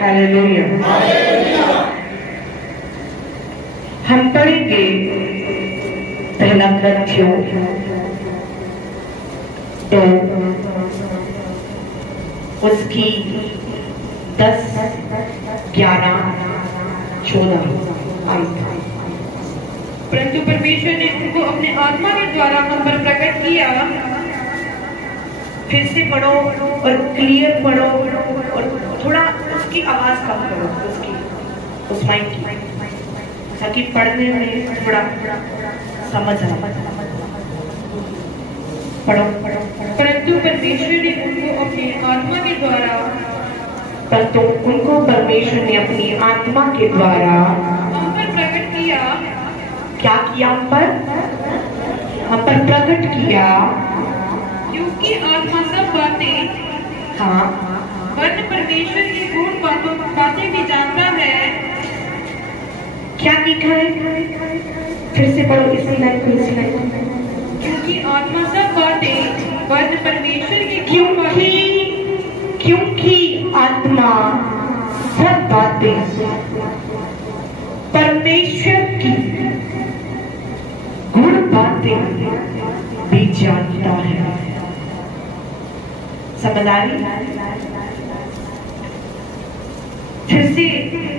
Hallelujah. हम पढ़ेंगे पहला ग्रंथियों 2 उसकी 10, 11, 14 परंतु परमेश्वर ने उनको अपने आत्मा के द्वारा हम पर प्रकट किया। फिर से पढ़ो और क्लियर पढ़ो और थोड़ा उसकी आवाज कम करो, उसकी उस माइक की, ताकि पढ़ने में थोड़ा समझ आए। पढ़ो। परंतु परमेश्वर ने उनको अपने आत्मा के द्वारा परंतु उनको परमेश्वर ने अपनी आत्मा के द्वारा हम पर प्रकट किया। क्या किया? हम पर प्रकट किया, क्योंकि आत्मा सब बातें, हाँ, वरन परमेश्वर की गूढ़ बातें भी जानता है। क्या लिखा है? फिर से पढ़ो इसी लाइन को, इसी लाइन को। क्योंकि आत्मा सब बातें वरन परमेश्वर की क्योंकि आत्मा सब बातें परमेश्वर की गुण बातें भी जानता है। समझ आ रही? फिर से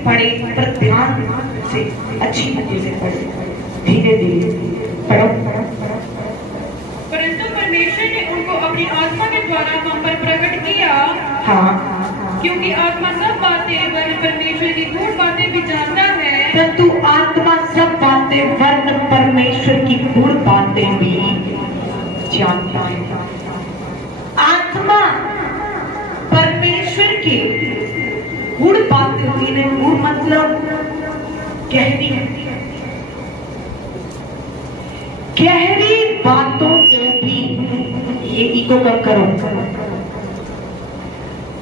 पढ़े, पर ध्यान से अच्छी तरीके से पढ़े, धीरे धीरे पढ़ो। परंतु परमेश्वर ने उनको अपनी आत्मा के द्वारा हम पर प्रकट किया। हाँ, क्योंकि आत्मा सब बातें वरन परमेश्वर की गूढ़ बातें भी जानता है। परंतु आत्मा सब बातें वरन परमेश्वर की गूढ़ बातें भी जानता है। आत्मा परमेश्वर की गूढ़ बातें होती है। गूढ़ मतलब गहरी, गहरी बातों को भी, ये ईगो कम करो,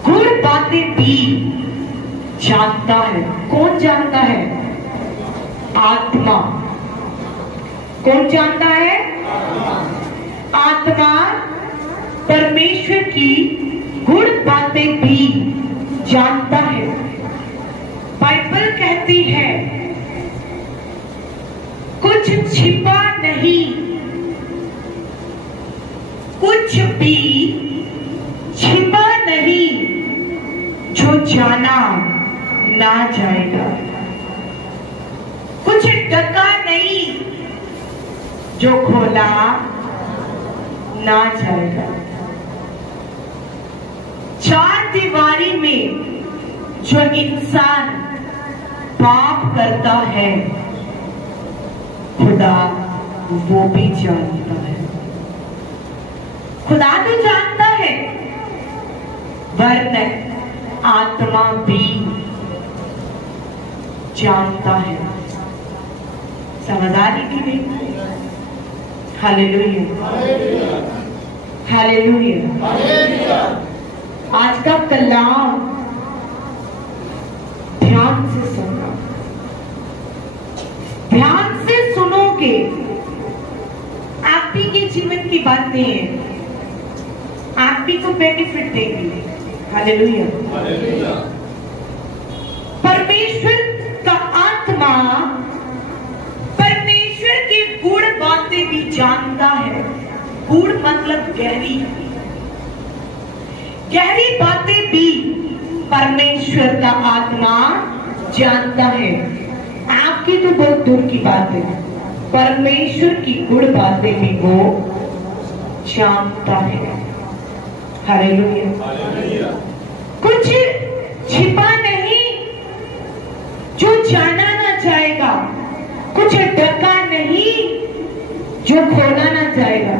गूढ़ बातें भी जानता है। कौन जानता है? आत्मा। कौन जानता है? आत्मा परमेश्वर की गूढ़ बातें भी जानता है। बाइबल कहती है कुछ छिपा नहीं, कुछ भी छिपा नहीं जो जाना ना जाएगा। कुछ ढका नहीं जो खोला ना जाएगा। चार दीवारी में जो इंसान पाप करता है, खुदा वो भी जानता है। खुदा तो जानता है, वरन आत्मा भी जानता है। समझदारी की नहीं? Hallelujah, hallelujah. आज का कलाम ध्यान से सुनना, ध्यान से सुनोगे, आप भी के जीवन की बातें हैं, आप भी को बेनिफिट देंगे। हालेलुया। परमेश्वर का आत्मा परमेश्वर की गूढ़ बातें भी जानता है। गूढ़ मतलब गहरी, गहरी बातें भी परमेश्वर का आत्मा जानता है। आपकी तो बहुत दूर की बात है, परमेश्वर की गूढ़ बातें भी वो जानता है। हालेलुया। कुछ छिपा नहीं जो जाना ना जाएगा, कुछ ढका नहीं जो खोला ना जाएगा।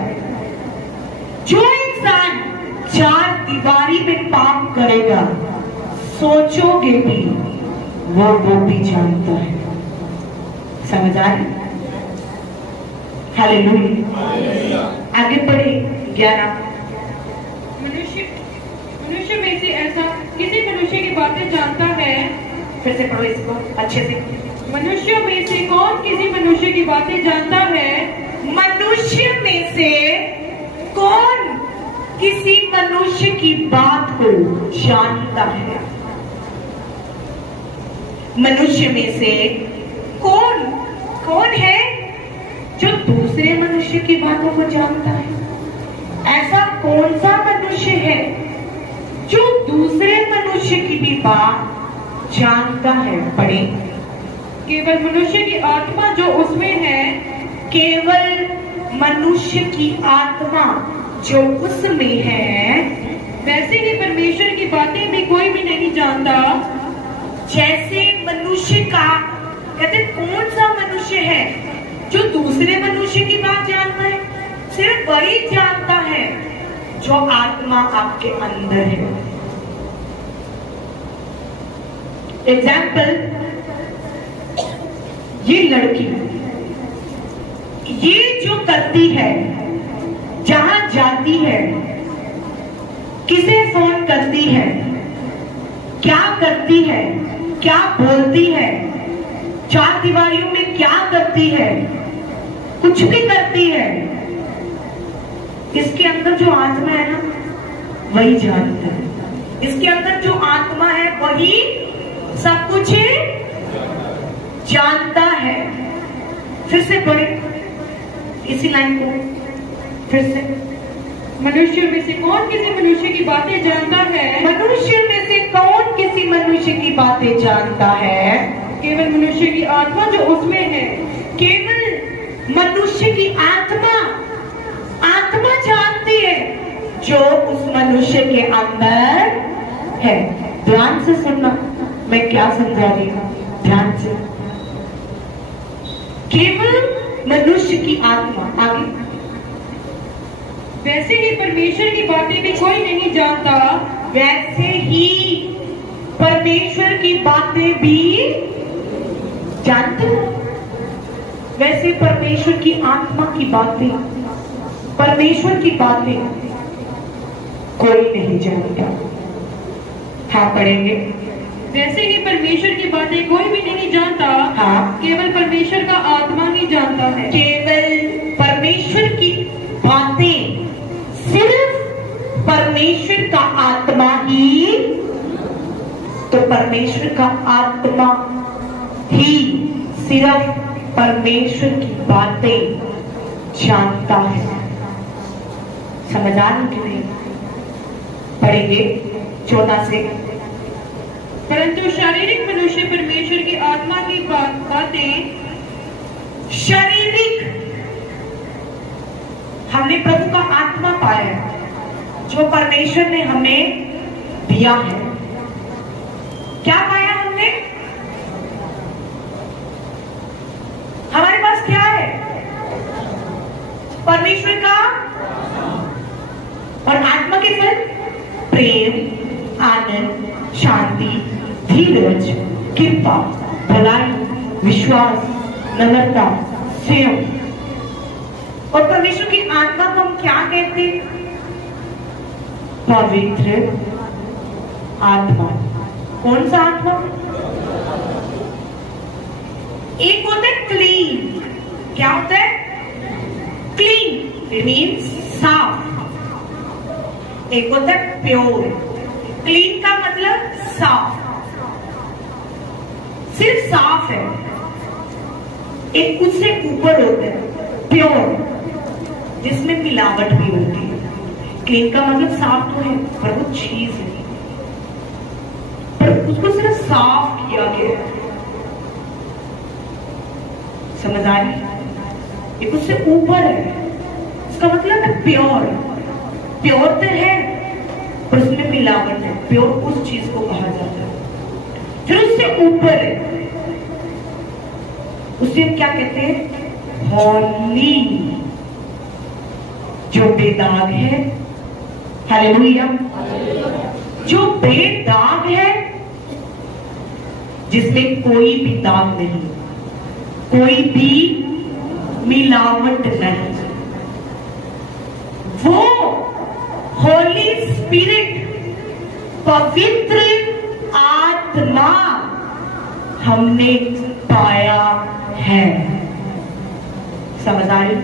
जो इंसान चार दीवारी में पाप करेगा, सोचोगे भी वो भी जानता है। समझ आ रही? हालेलुया। आगे बढ़े। 11 मनुष्य में से ऐसा किसी मनुष्य की बातें जानता है। फिर से पढ़ो इसको अच्छे से। मनुष्य में से कौन किसी मनुष्य की बातें जानता है? मनुष्य में से कौन किसी मनुष्य की बात को जानता है? मनुष्य में से कौन कौन है जो दूसरे मनुष्य की बातों को जानता है? ऐसा कौन सा मनुष्य है जो दूसरे मनुष्य की भी बात जानता है? पढ़े। केवल मनुष्य की आत्मा जो उसमें है, केवल मनुष्य की आत्मा जो उसमें है, वैसे ही परमेश्वर की बातें भी कोई भी नहीं जानता। जैसे मनुष्य का, कहते कौन सा मनुष्य है जो दूसरे मनुष्य की बात जानता है? सिर्फ वही जानता है जो आत्मा आपके अंदर है। एग्जाम्पल, ये लड़की ये जो करती है, जहां जाती है, किसे फोन करती है, क्या करती है, क्या बोलती है, चार दीवारियों में क्या करती है, कुछ भी करती है, इसके अंदर जो आत्मा है ना, वही जानता है। इसके अंदर जो आत्मा है वही सब कुछ जानता है। फिर से पढ़े इसी लाइन को, फिर से। मनुष्य में से कौन किसी मनुष्य की बातें जानता है? मनुष्य में से कौन किसी मनुष्य की बातें जानता है? केवल मनुष्य की आत्मा जो उसमें है। केवल मनुष्य की आत्मा, आत्मा जानती है जो उस मनुष्य के अंदर है। ध्यान से सुनना, मैं क्या समझा रही हूं, ध्यान से। केवल मनुष्य की आत्मा। आगे, वैसे ही परमेश्वर की बातें भी कोई नहीं जानता। वैसे ही परमेश्वर की बातें भी जानते हो। वैसे परमेश्वर की आत्मा की बातें, परमेश्वर की बातें कोई नहीं जानता। हाँ, पढ़ेंगे। वैसे ही परमेश्वर की बातें कोई भी नहीं जानता। हाँ, केवल परमेश्वर का आत्मा ही जानता है। केवल परमेश्वर की बातें सिर्फ परमेश्वर का आत्मा ही, तो परमेश्वर का आत्मा ही सिर्फ परमेश्वर की बातें जानता है। समझ आ रही कि नहीं? पढ़ेंगे 14 से। परंतु शारीरिक मनुष्य परमेश्वर की आत्मा की बातें, शारीरिक, हमने प्रभु का आत्मा पाया जो परमेश्वर ने हमें दिया है। क्या पाया हमने? हमारे पास क्या है? परमेश्वर का, और आत्मा के फल प्रेम, आनंद, शांति, धीरज, कृपा, भलाई, विश्वास, नम्रता, संयम। और परमेश्वर की आत्मा को हम क्या कहते हैं? पवित्र आत्मा। कौन सा आत्मा? एक होता है क्लीन। क्या होता है? क्लीन, इट मीन्स साफ। एक होता है प्योर। क्लीन का मतलब साफ, सिर्फ साफ है। एक उससे ऊपर होता है प्योर, जिसमें मिलावट भी होती है। क्लीन का मतलब साफ तो है, पर वो चीज है, पर उसको सिर्फ साफ किया गया है। समझ आ रही? एक उससे ऊपर है, इसका मतलब है प्योर। प्योर तो है पर उसमें मिलावट है। प्योर उस चीज को कहा जाता है। फिर उससे ऊपर है, उसे हम क्या कहते हैं? हॉली, जो बेदाग है। हालेलुया। जो बेदाग है, जिसमें कोई भी दाग नहीं, कोई भी मिलावट नहीं, वो होली स्पिरिट, पवित्र आत्मा हमने पाया है। समझ आई?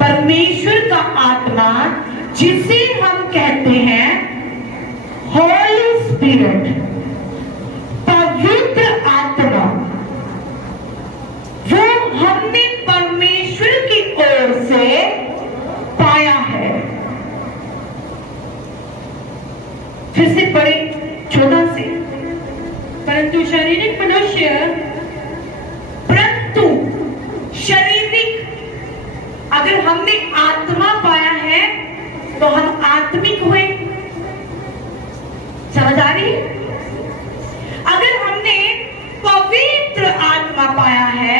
परमेश्वर का आत्मा, जिसे हम कहते हैं होली स्पिरिट, पवित्र परंतु शारीरिक अगर हमने आत्मा पाया है तो हम आत्मिक हुए। समझ आ रही? अगर हमने पवित्र आत्मा पाया है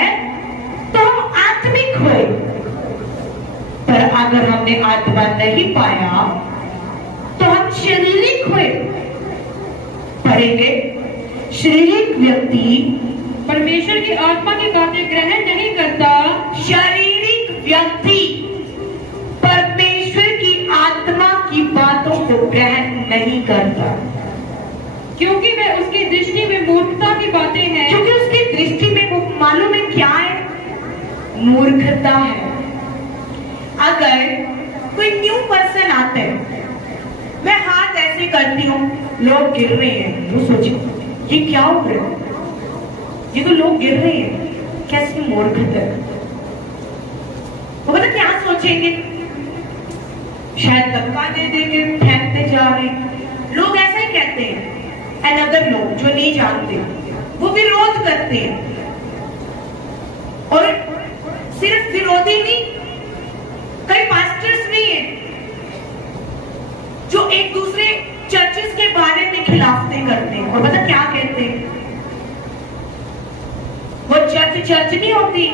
तो हम आत्मिक हुए। पर अगर हमने आत्मा नहीं पाया तो हम शारीरिक हुए। पढ़ेंगे, शारीरिक व्यक्ति परमेश्वर की आत्मा की बातें ग्रहण नहीं करता। शारीरिक व्यक्ति परमेश्वर की आत्मा की बातों को ग्रहण नहीं करता, क्योंकि वह उसकी दृष्टि में मूर्खता की बातें हैं। क्योंकि उसकी दृष्टि में वो मालूम है क्या है? मूर्खता है। अगर कोई न्यू पर्सन आते हैं, मैं हाथ ऐसे करती हूँ, लोग गिर रहे हैं, वो सोचे ये क्या हो रहा है, ये तो लोग गिर रहे हैं, कैसी मूर्खता है। वो पता क्या सोचेंगे? शायद धक्का दे देंगे, फेंकते जा रहे हैं। लोग ऐसा ही कहते हैं। एंड अदर लोग जो नहीं जानते वो विरोध करते हैं। और सिर्फ विरोधी नहीं, कई पास्टर्स नहीं है जो एक दूसरे चर्चेस के बारे में खिलाफते करते हैं। और पता क्या कहते हैं? वो चर्च नहीं होती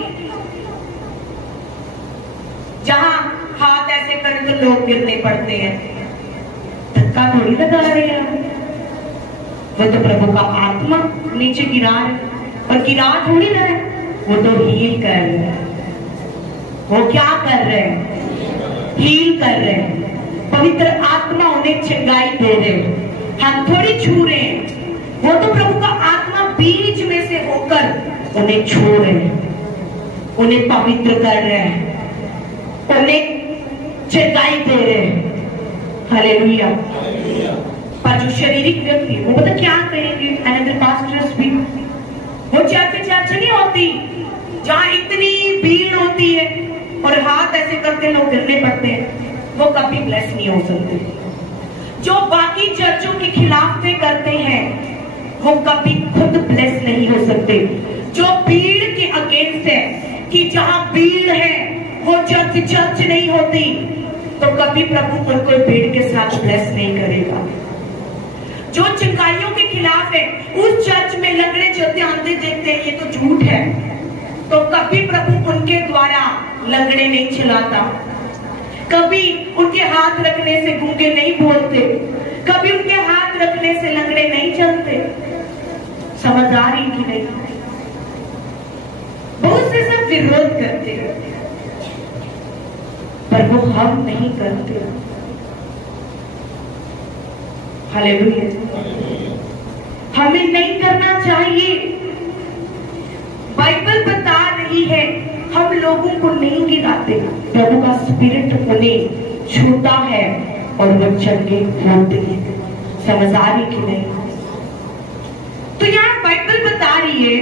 जहां हाथ ऐसे करें तो लोग गिरने पड़ते हैं। धक्का थोड़ी लगा रहे हैं, वो तो प्रभु का आत्मा नीचे गिरा है, और गिरा थोड़ी रहा है, वो तो हील कर रहे हैं। वो क्या कर रहे हैं? हील कर रहे हैं। पवित्र आत्मा उन्हें चंगाई दे रहे हैं, हम थोड़ी छू रहे हैं। वो तो प्रभु का आत्मा बीच में से होकर उन्हें छू रहे हैं, उन्हें पवित्र कर रहे हैं, उन्हें चंगाई दे रहे हैं। हालेलुया। पर जो शारीरिक व्यक्ति, वो पता क्या करेंगे? अनदर पास्टर्स भी, वो चर्च नहीं होती जहां इतनी भीड़ होती है और हाथ ऐसे करके लोग गिरने पड़ते हैं, वो कभी ब्लेस नहीं हो सकते। जो बाकी चर्चों के खिलाफ से करते हैं वो कभी खुद ब्लेस नहीं हो सकते। जो भीड़ के अगेंस्ट है कि जहां भीड़ है वो चर्च नहीं होती, तो कभी प्रभु उनको भीड़ के साथ ब्लेस नहीं करेगा। जो चंगाइयों के खिलाफ है, उस चर्च में लंगड़े चलते आते देखते हैं ये तो झूठ है, तो कभी प्रभु उनके द्वारा लंगड़े नहीं चलाता। कभी उनके हाथ रखने से गूंगे नहीं बोलते, कभी उनके हाथ रखने से लंगड़े नहीं चलते। समझ आ रही कि नहीं? बहुत से सब विरोध करते हैं, पर वो हम नहीं करते। हालेलुया। हमें नहीं करना चाहिए। बाइबल बता रही है हम लोगों को नहीं गिराते, प्रभु का स्पिरिट उन्हें छूता है और वो चंगे होते हैं। समझ आ रही कि नहीं? तो यहाँ बाइबल बता रही है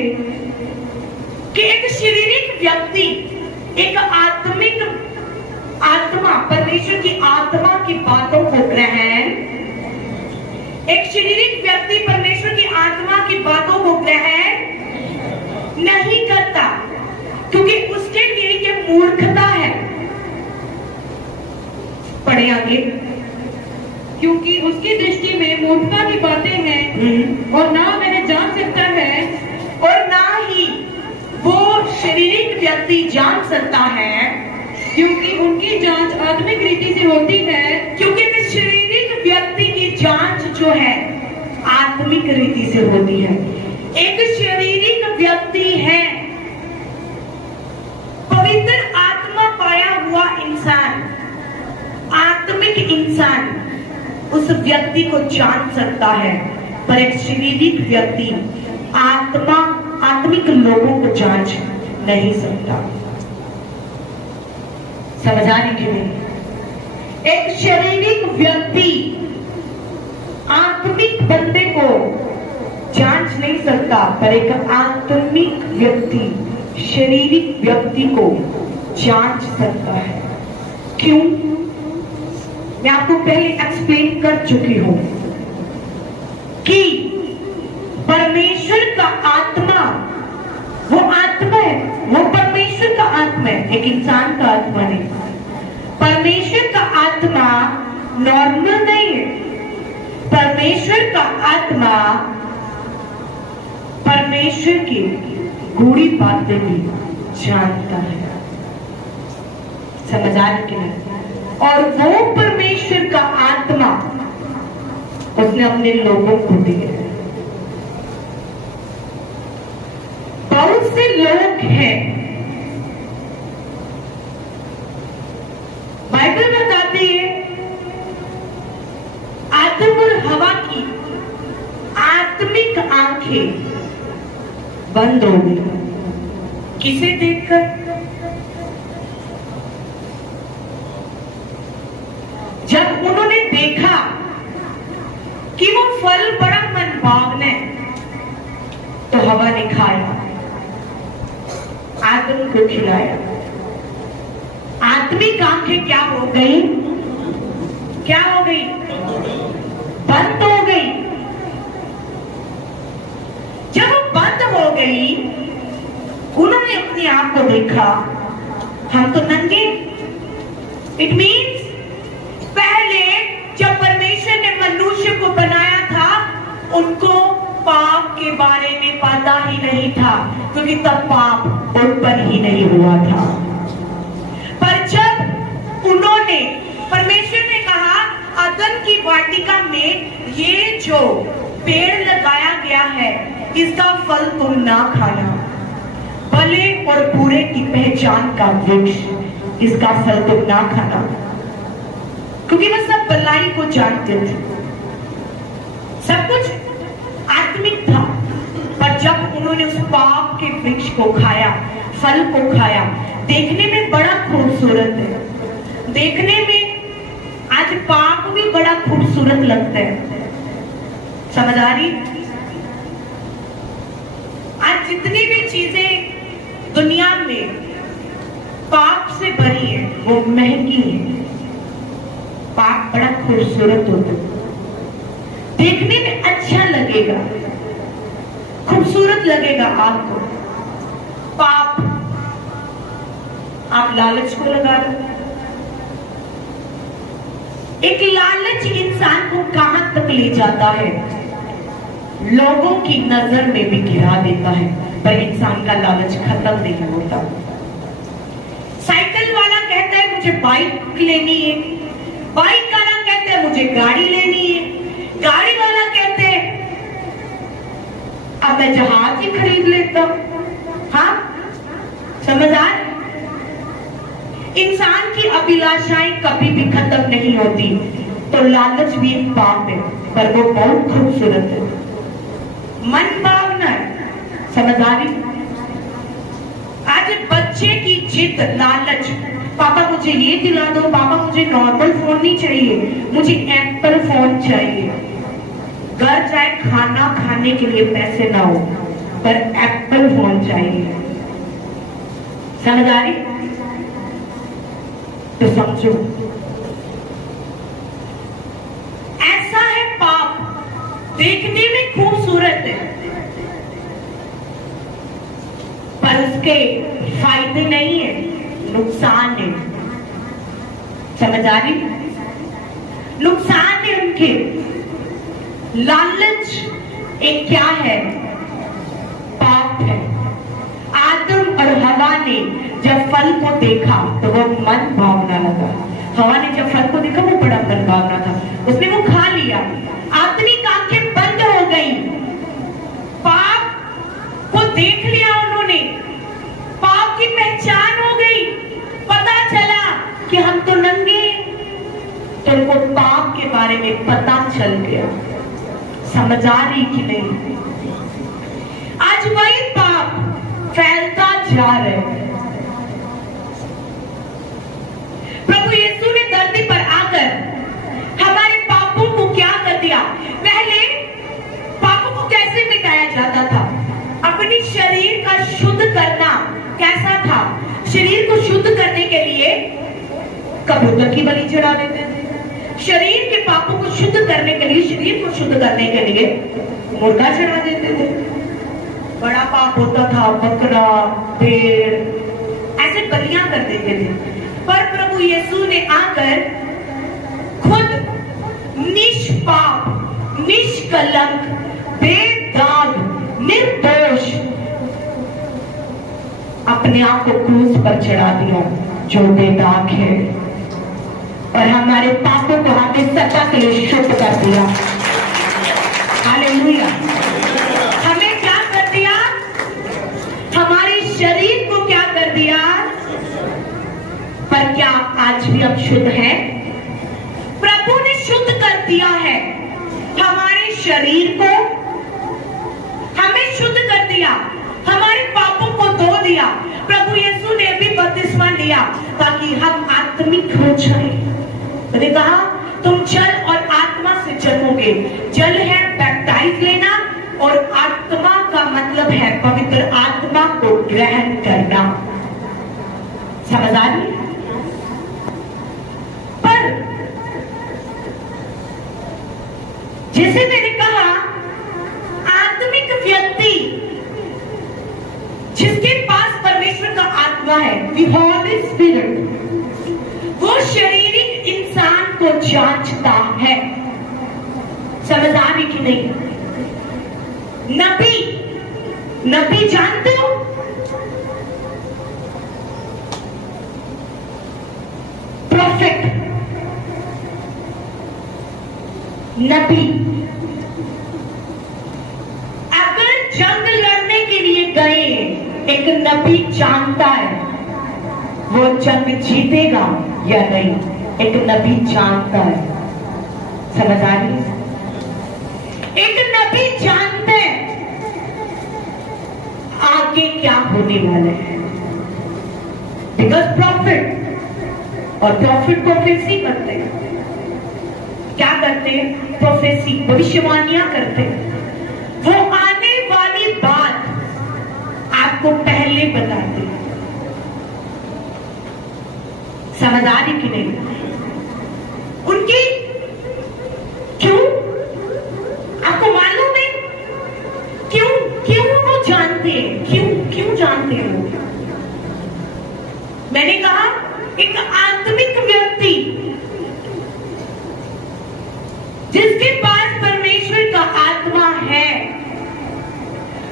कि एक शारीरिक व्यक्ति एक आत्मा परमेश्वर की आत्मा की बातों को ग्रहण, एक शारीरिक व्यक्ति परमेश्वर की आत्मा की बातों को ग्रहण नहीं करता, क्योंकि उसके लिए ये मूर्खता है। पढ़े आगे। क्योंकि उसकी दृष्टि में मूर्खता की बातें हैं और ना वह जान सकता है, और ना ही वो शारीरिक व्यक्ति जान सकता है, क्योंकि उनकी जांच आत्मिक रीति से होती है। क्योंकि शारीरिक व्यक्ति की जांच जो है आत्मिक रीति से होती है। एक शारीरिक व्यक्ति है, पवित्र आत्मा पाया हुआ इंसान, आत्मिक इंसान उस व्यक्ति को जान सकता है, पर एक शारीरिक व्यक्ति आत्मिक लोगों को जांच नहीं सकता। समझ आ रही कि नहीं? एक शारीरिक व्यक्ति आत्मिक बंदे को जांच नहीं सकता, पर एक आत्मिक व्यक्ति शारीरिक व्यक्ति को जांच सकता है। क्यों? मैं आपको पहले एक्सप्लेन कर चुकी हूं कि परमेश्वर आत्मा परमेश्वर की गूढ़ी बातें भी जानता है। समझ आ रही कि नहीं? और वो परमेश्वर का आत्मा उसने अपने लोगों को दिया है। बहुत से लोग हैं, बाइबल बताती है आदम और हवा की आत्मिक आंखें बंद हो गई। किसे देखकर? जब उन्होंने देखा कि वो फल बड़ा मनभावन है, तो हवा ने खाया, आदम को खिलाया। आत्मिक आंखें क्या हो गई? क्या हो गई? बंद हो गई। जब वो बंद हो गई, उन्होंने अपनी आंख को देखा, हम तो नंगे। इट मीन्स पहले जब परमेश्वर ने मनुष्य को बनाया था, उनको पाप के बारे में पता ही नहीं था, क्योंकि तब पाप उत्पन्न ही नहीं हुआ था। पर जब उन्होंने, परमेश्वर ने कहा अदन की वाटिका में ये जो पेड़ लगाया गया है, इसका फल तुम ना खाना, भले और बुरे की पहचान का वृक्ष, इसका फल तुम ना खाना, क्योंकि वह सब भलाई को जानते थे। सब कुछ आत्मिक था। पर जब उन्होंने उस पाप के वृक्ष को खाया, फल को खाया, देखने में बड़ा खूबसूरत है, देखने में आज पाप भी बड़ा खूबसूरत लगता है। समझ आ रही? आज जितनी भी चीजें दुनिया में पाप से भरी है, वो महंगी है। पाप बड़ा खूबसूरत होता है, देखने में अच्छा लगेगा, खूबसूरत लगेगा आपको। पाप, आप लालच को लगा रहे। एक लालच इंसान को कहां तक ले जाता है? लोगों की नजर में भी गिरा देता है, पर इंसान का लालच खत्म नहीं होता। साइकिल वाला कहता है मुझे बाइक लेनी है, बाइक वाला कहता है मुझे गाड़ी लेनी है, गाड़ी वाला कहते हैं अब मैं जहाज ही खरीद लेता हूं। हाँ, समझ आ? इंसान की अभिलाषाएं कभी भी खत्म नहीं होती। तो लालच भी एक पाप है, पर वो बहुत खूबसूरत है, मन भावना है। समझ आ रही? आज बच्चे की जिद, लालच, पापा मुझे ये दिला दो, पापा मुझे नॉर्मल फोन नहीं चाहिए, मुझे एप्पल फोन चाहिए। घर जाए खाना खाने के लिए पैसे ना हो, पर एप्पल फोन चाहिए। समझ आ रही? तो समझो, ऐसा है पाप, देखने में खूबसूरत है, पर उसके फायदे नहीं है, नुकसान है। समझ आ रही? नुकसान है उनके। लालच एक क्या है? पाप है। आदम और हवा ने जब फल को देखा तो वो मन भावना लगा। हवा ने जब फल को देखा वो बड़ा मन भावना था, उसने वो खा लिया, आत्मिक आंखें बंद हो गई, पाप को देख लिया उन्होंने, पाप की पहचान हो गई, पता चला कि हम तो नंगे, तो उनको पाप के बारे में पता चल गया। समझ आ रही कि नहीं? आज वही पाप फैलता जा रहा है। प्रभु यीशु ने धरती पर आकर हमारे पापों को क्या कर दिया? पहले पापों को कैसे मिटाया जाता था? अपने शरीर का शुद्ध करना कैसा था? शरीर को शुद्ध करने के लिए कबूतर की बलि चढ़ा देते थे। शरीर के पापों को शुद्ध करने के लिए, शरीर को शुद्ध करने के लिए मुर्गा चढ़ा देते थे। बड़ा पाप होता था, बकरा, भेड़, ऐसे बलियां कर देते थे। पर प्रभु यीशु ने आकर खुद निष्पाप, निष्कलंक, बेदाग, निर्दोष अपने आप को क्रूस पर चढ़ा दिया जो बेदाग है, और हमारे पापों को हमने सदा के लिए शुद्ध कर दिया। हालेलुया। हमें क्या कर दिया? हमारे शरीर को क्या कर दिया? पर क्या आज भी हम शुद्ध हैं? प्रभु ने शुद्ध कर दिया है हमारे शरीर को, हमें शुद्ध कर दिया, हमारे पापों को धो दिया। प्रभु यीशु ने भी बपतिस्मा लिया ताकि हम आत्मिक हो जाए। मैंने कहा तुम जल और आत्मा से जन्मोगे। जल है बैप्टाइज लेना, और आत्मा का मतलब है पवित्र आत्मा को ग्रहण करना। समझ आ रही? पर जैसे मैंने कहा, आत्मिक व्यक्ति जिसके पास परमेश्वर का आत्मा है, द हॉली स्पिरिट, वो शारीरिक इंसान को जांचता है। समझ आ रही कि नहीं? नबी जानते हो? प्रॉफिट, नबी अगर जंग लड़ने के लिए गए, एक नबी जानता है वो जंग जीतेगा या नहीं। एक नबी जानता है। समझ आ रही? एक नबी जानते हैं आगे क्या होने वाला है। बिकॉज प्रॉफिट, और प्रॉफिट प्रोफेसी करते हैं। क्या करते हैं? प्रोफेसी, भविष्यवाणियां करते हैं। वो आने वाली बात आपको पहले बताते हैं। समझ आ रही कि नहीं? उनकी क्यों? आपको मालूम है क्यों वो जानते हैं? क्यों जानते हैं वो? मैंने कहा एक आत्मिक व्यक्ति जिसके पास परमेश्वर का आत्मा है,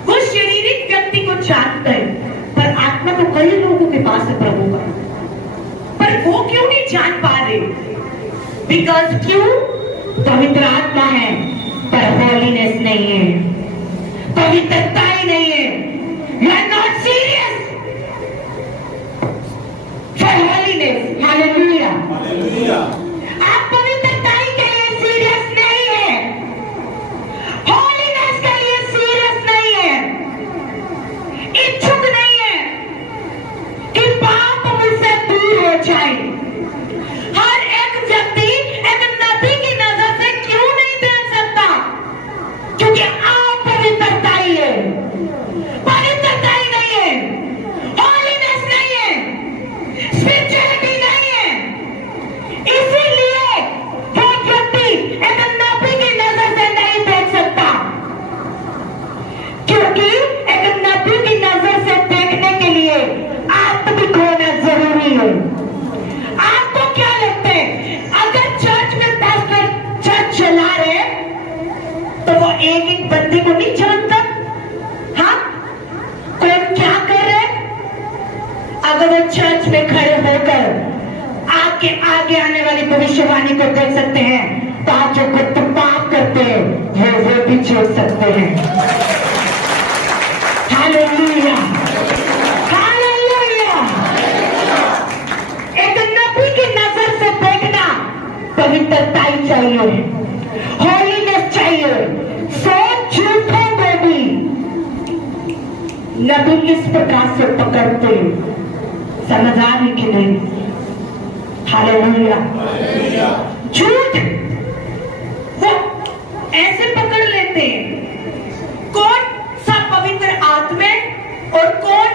वो शारीरिक व्यक्ति को जानता है, पर आत्मा तो कई लोगों के पास है प्रभु का, पर वो क्यों नहीं जान पा रहे? बिकॉज क्यों? पवित्र आत्मा है पर होलीनेस नहीं है, पवित्रता ही नहीं है। You are not serious for holiness. Hallelujah. आप पवित्रता के लिए सीरियस नहीं है, होलीनेस के लिए सीरियस नहीं है, इच्छुक नहीं है कि पाप मुझसे दूर हो जाए। हर एक व्यक्ति एक नबी की नजर से क्यों नहीं देख सकता? क्योंकि आप पवित्रता ही है, पवित्रता ही नहीं है, होलीनेस नहीं है, स्पिरिचुअलिटी नहीं है। इसीलिए वो व्यक्ति एक नबी की नजर से नहीं देख सकता, क्योंकि एक नबी की नजर से देखने के लिए आत्मिक होना जरूरी है। आपको क्या लगता है? अगर चर्च में पास्टर चर्च चला रहे तो वो एक बंदे को नहीं जानता? हाँ, कौन क्या कर रहे? अगर वो चर्च में खड़े होकर आपके आगे आने वाली भविष्यवाणी को देख सकते हैं, तो आप जो गुप्त पाप करते हैं वो भी छोड़ सकते हैं। Hallelujah, hallelujah. एक नबी की नजर से देखना पवित्रता ही चाहिए, होलीनेस चाहिए। सोच झूठों को भी नबी इस प्रकार से पकड़ते। समझ आ रही कि नहीं? हालेलुया। झूठ वो ऐसे पकड़ लेते हैं, कौन सा पवित्र आत्मा और कौन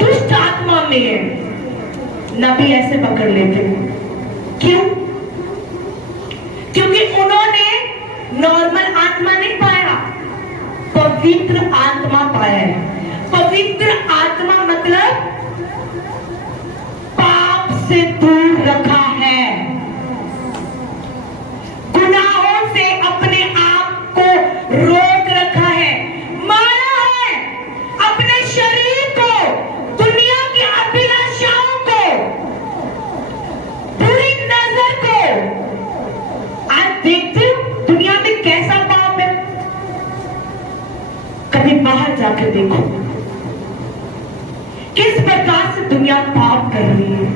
दुष्ट आत्मा में है। नबी ऐसे पकड़ लेते हैं। क्यों? क्योंकि उन्होंने नॉर्मल आत्मा नहीं पाया, पवित्र आत्मा पाया है। पवित्र आत्मा मतलब पाप से दूर रखा है, गुनाहों से अपने आप कभी बाहर जाकर देखो किस प्रकार से दुनिया पाप कर रही है,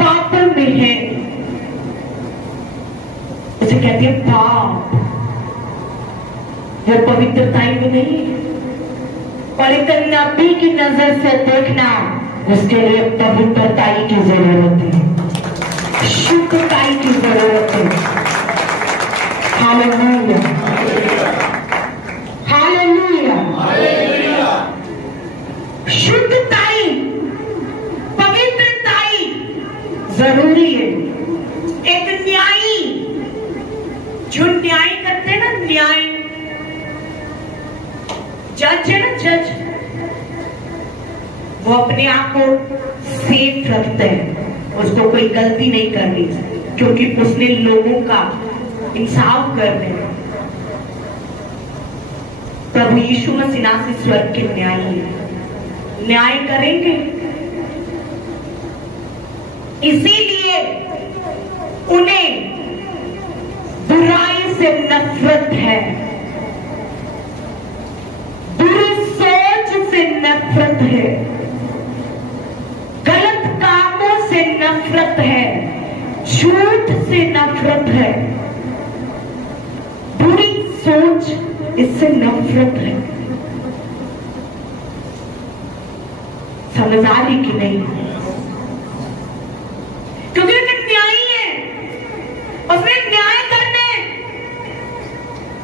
पाप में है, उसे कहते हैं पाप। वो पवित्रताई में नहीं है। और एक नबी की नजर से देखना, उसके लिए पवित्रताई की जरूरत है, शुद्धताई की जरूरत है। हालेलुया, हालेलुया, शुद्धताई, पवित्रताई जरूरी है। एक न्यायी जो न्याय करते हैं ना, न्याय, जज है ना, जज, वो अपने आप को सेफ रखते हैं, उसको कोई गलती नहीं करनी क्योंकि उसने लोगों का इंसाफ करने। प्रभु यीशु मसीह से स्वर्ग के न्यायी है, न्याय करेंगे। इसीलिए उन्हें बुराई से नफरत है, बुरी सोच से नफरत है, गलत कामों से नफरत है, झूठ से नफरत है, बुरी सोच, इससे नफरत है। समझ आ रही कि नहीं? क्योंकि वो न्यायी है, उसने न्याय करने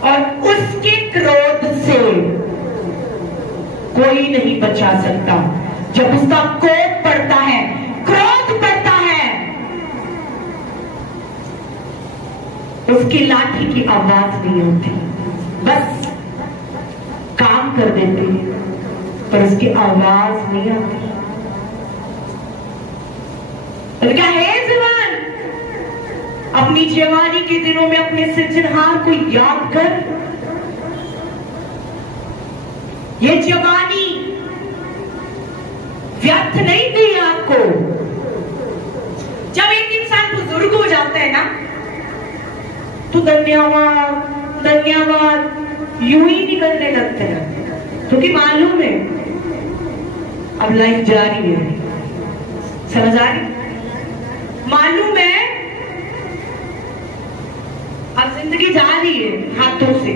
और उसके क्रोध से कोई नहीं बचा सकता। जब उसका कोप पड़ता है, क्रोध पड़ता है, उसकी लाठी की आवाज नहीं होती, बस काम कर देती है पर उसकी आवाज नहीं आती। तो क्या है जवान, अपनी जवानी के दिनों में अपने सृजनहार को याद कर। ये जवानी व्यर्थ नहीं दी आपको। जब एक इंसान बुजुर्ग हो जाता है ना, तो धन्यवाद धन्यवाद यूं ही निकलने लगते हैं, क्योंकि मालूम है अब लाइफ जारी है। समझ आ रही? मालूम है अब जिंदगी जा रही है हाथों से।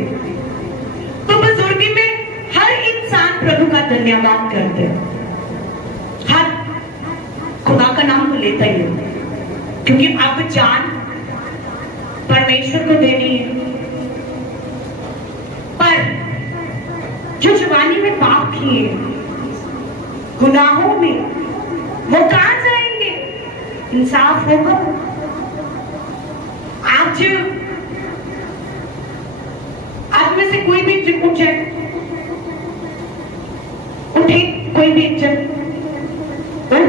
तो बुजुर्गी में हर इंसान प्रभु का धन्यवाद करते हैं, हर खुदा का नाम तो लेता ही है, क्योंकि अब जान परमेश्वर को देनी है। पर जो जवानी में पाप किए, गुनाहों में, वो कहां जाएंगे? इंसाफ होगा? आज में से कोई भी उठे, कोई भी उठ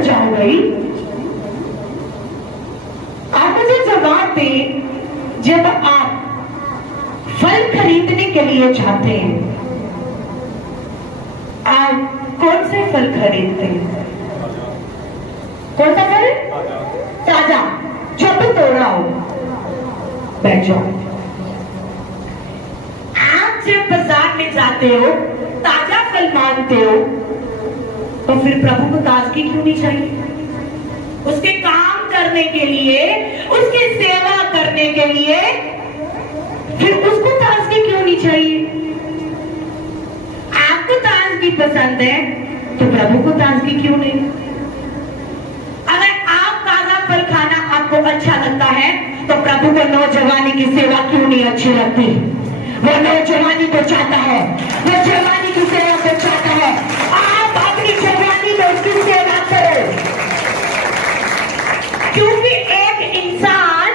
जाओ भाई। आप मुझे जवाब दें, जब आप फल खरीदने के लिए जाते हैं, आप कौन से फल खरीदते हैं? कौन सा फल? ताजा, जो भी तोड़ा हो। बैठ जाओ। आप जब बाजार में जाते हो, ताजा फल मांगते हो, तो फिर प्रभु को ताजगी क्यों नहीं चाहिए? उसके काम करने के लिए, उसकी सेवा करने के लिए फिर उसको ताजगी क्यों नहीं चाहिए? आपको ताजगी पसंद है तो प्रभु को ताजगी क्यों नहीं? अगर आप ताजा फल खाना आपको अच्छा लगता है तो प्रभु को नौजवानी की सेवा क्यों नहीं अच्छी लगती? वो नौजवानी को चाहता है, वो जवानी की सेवा को चाहता है। आप अपनी जवानी में उसकी सेवा करो, क्योंकि एक इंसान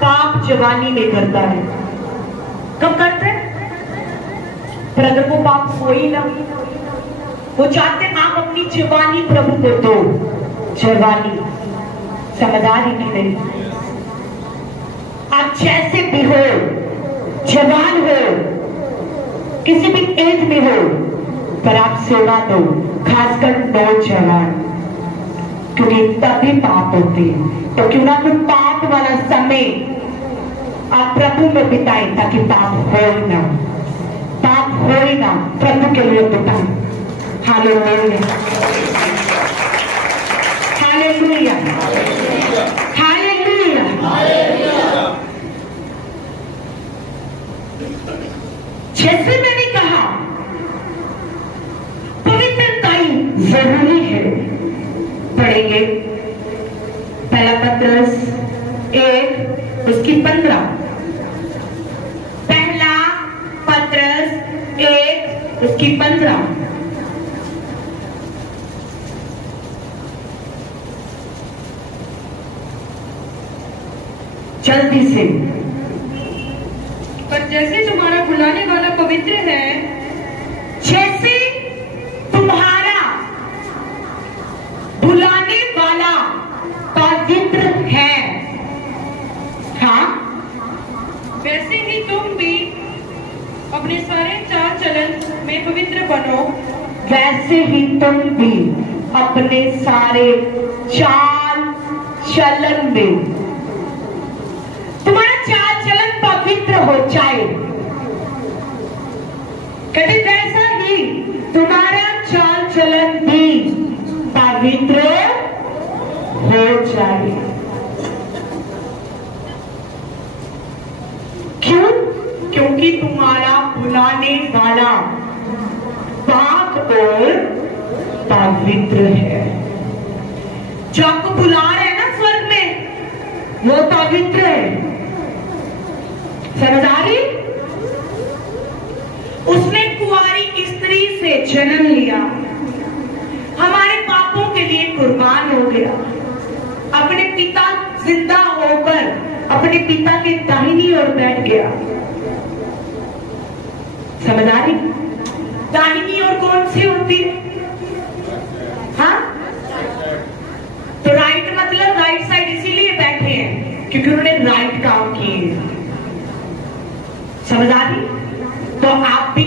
पाप जवानी में करता है। कब करते हैं? पर अगर वो पाप हो ही ना, वो चाहते हैं आप अपनी जवानी प्रभु को दो। जवानी समझदारी की नहीं। आप जैसे भी हो, जवान हो, किसी भी एज में हो, पर आप सेवा दो, खासकर नौजवान, क्योंकि तभी पाप होते हैं। तो क्यों ना कोई पाप वाला समय आप प्रभु में बिताएं, ताकि पाप हो ना। खोई ना प्रभु के लिए बिताए। Hallelujah, hallelujah, hallelujah. जैसे मैंने कहा पवित्रता जरूरी है। पढ़ेंगे पहला पत्रस 1 उसकी 15। पहला पत्रस 1 उसकी 15। जल्दी से। पर जैसे तुम्हारा बुलाने वाला पवित्र है, जैसे तुम्हारा बुलाने वाला पवित्र है, हाँ, वैसे ही तुम भी अपने सारे चाल चलन में पवित्र बनो। वैसे ही तुम भी अपने सारे चाल चलन में, तुम्हारा चाल चलन पवित्र हो जाए। कहते वैसा ही तुम्हारा चाल चलन भी पवित्र हो जाए। क्यों? क्योंकि तुम्हारा बुलाने वाला पाक और पवित्र है। जो आपको बुला रहे हैं ना स्वर्ग में, वो पवित्र है। समझ आ रही? उसने कुंवारी स्त्री से जन्म लिया, हमारे पापों के लिए कुर्बान हो गया, अपने पिता जिंदा होकर अपने पिता के दाहिनी ओर बैठ गया। समझ आ रही? दाहिनी ओर कौन सी होती है? हाँ, तो राइट मतलब राइट साइड इसीलिए बैठे हैं क्योंकि उन्होंने राइट काम किए। समझ आ रही? तो आप भी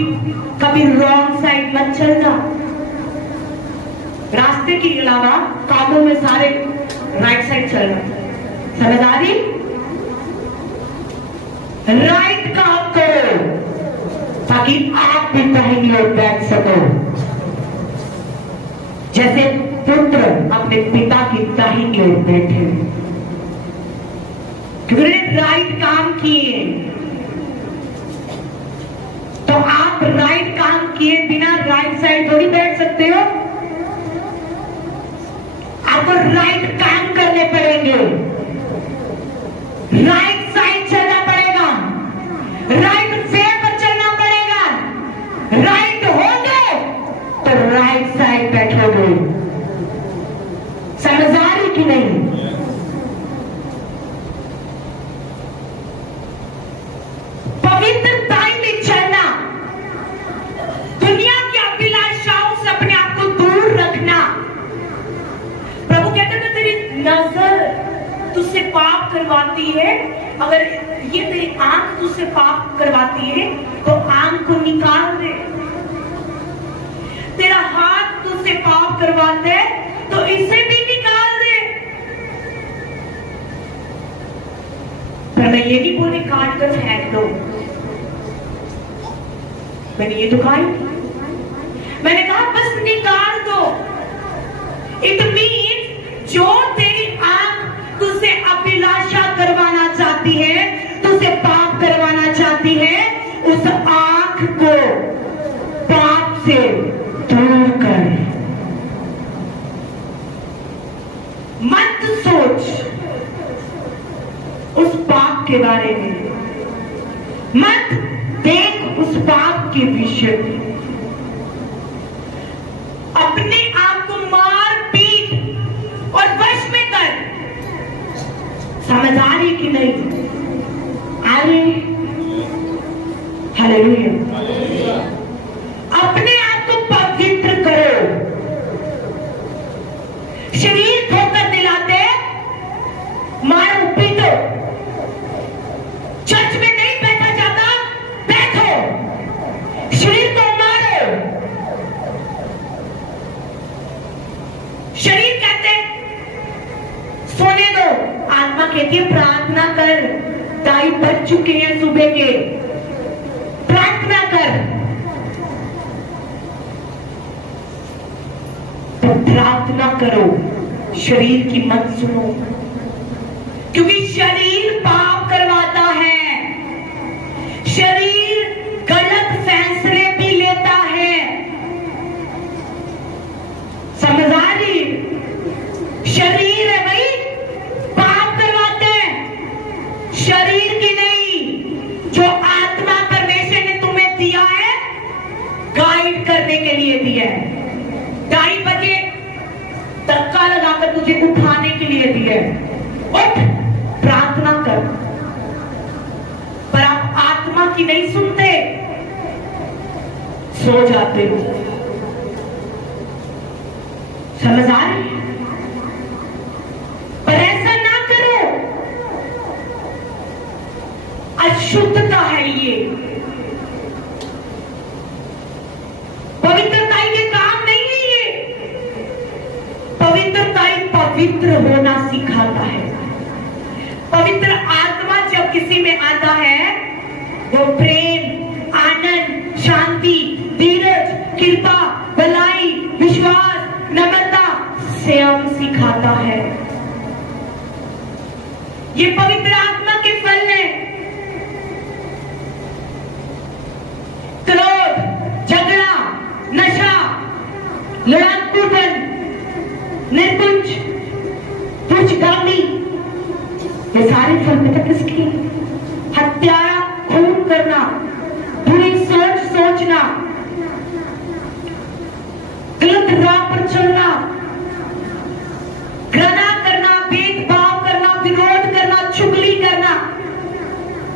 कभी रॉन्ग साइड मत चलना। रास्ते के अलावा कामों में सारे राइट साइड चलना। समझ आ रही? राइट काम करो ताकि आप भी दाहिनी ओर बैठ सको, जैसे पुत्र अपने पिता की दाहिनी ओर बैठे, क्योंकि उन्होंने राइट काम किए। तो आप राइट काम किए बिना राइट साइड थोड़ी बैठ सकते हो। आपको राइट काम करने पड़ेंगे, राइट साइड चलना पड़ेगा, राइट वे पर चलना पड़ेगा। राइट होंगे तो राइट साइड बैठोगे। समझदारी की नहीं? पवित्रताई में चलना, दुनिया की अभिलाषाओं से अपने आप को दूर रखना। प्रभु कहते हैं तेरी नजर तुझसे पाप करवाती है, अगर ये तेरी आंख तुझसे पाप करवाती है तो आंख को निकाल दे। तेरा हाथ तुझसे पाप करवाता है तो इसे भी निकाल दे। पर मैं ये नहीं बोली काट कर फेंक दो, मैंने ये तो कहा, मैंने कहा बस निकाल दो। इट मीन जो तेरी आंख तुझसे अभिलाषा करवाना चाहती है, तुझसे पाप करवाना चाहती है, उस आंख को पाप से दूर कर। मत सोच उस पाप के बारे में, मत देख उस पाप के विषय में। अपने आप को मार पीट और वश में कर। समझ आ रही कि नहीं आ रही? हालेलुया। अपने आप को पवित्र करो। शरीर धोकर दिलाते मारो पीटो, चर्च में नहीं बैठा जाता, बैठो, शरीर को मारो। शरीर कहते सोने दो, आत्मा कहती है प्रार्थना कर, 2:30 बज चुके हैं सुबह के, प्रार्थना कर। प्रार्थना करो, शरीर की मत सुनो, क्योंकि शरीर पाप करवाता है, शरीर गलत फैसले भी लेता है। समझ आ रही? शरीर है भाई, पाप करवाते हैं, शरीर की नहीं। जो आत्मा परमेश्वर ने तुम्हें दिया है, गाइड करने के लिए दिया है। 2:30 बजे धक्का लगाकर तुझे उठाने के लिए दिया है। उठ, प्रार्थना कर। पर आप आत्मा की नहीं सुनते, सो जाते हो। समझ आ रही? पर ऐसा ना करो, अशुद्धता है ये, पवित्रता के काम नहीं है ये। पवित्रता पवित्र होना सिखाता है। पवित्र आत्मा जब किसी में आता है, वो प्रेम, आनंद, शांति, धीरज, कृपा, भलाई, विश्वास, नम्रता, संयम सिखाता है। ये पवित्र आत्मा के फल हैं। क्रोध, झगड़ा, नशा, लड़ाकूपन, निर्कुंज, तुच्छगामी, ये सारे फल पता किसकी? हत्यारा, खून करना, बुरी सोच सोचना, गलत राह पर चलना, घृणा करना, भेदभाव करना, विरोध करना, चुगली करना,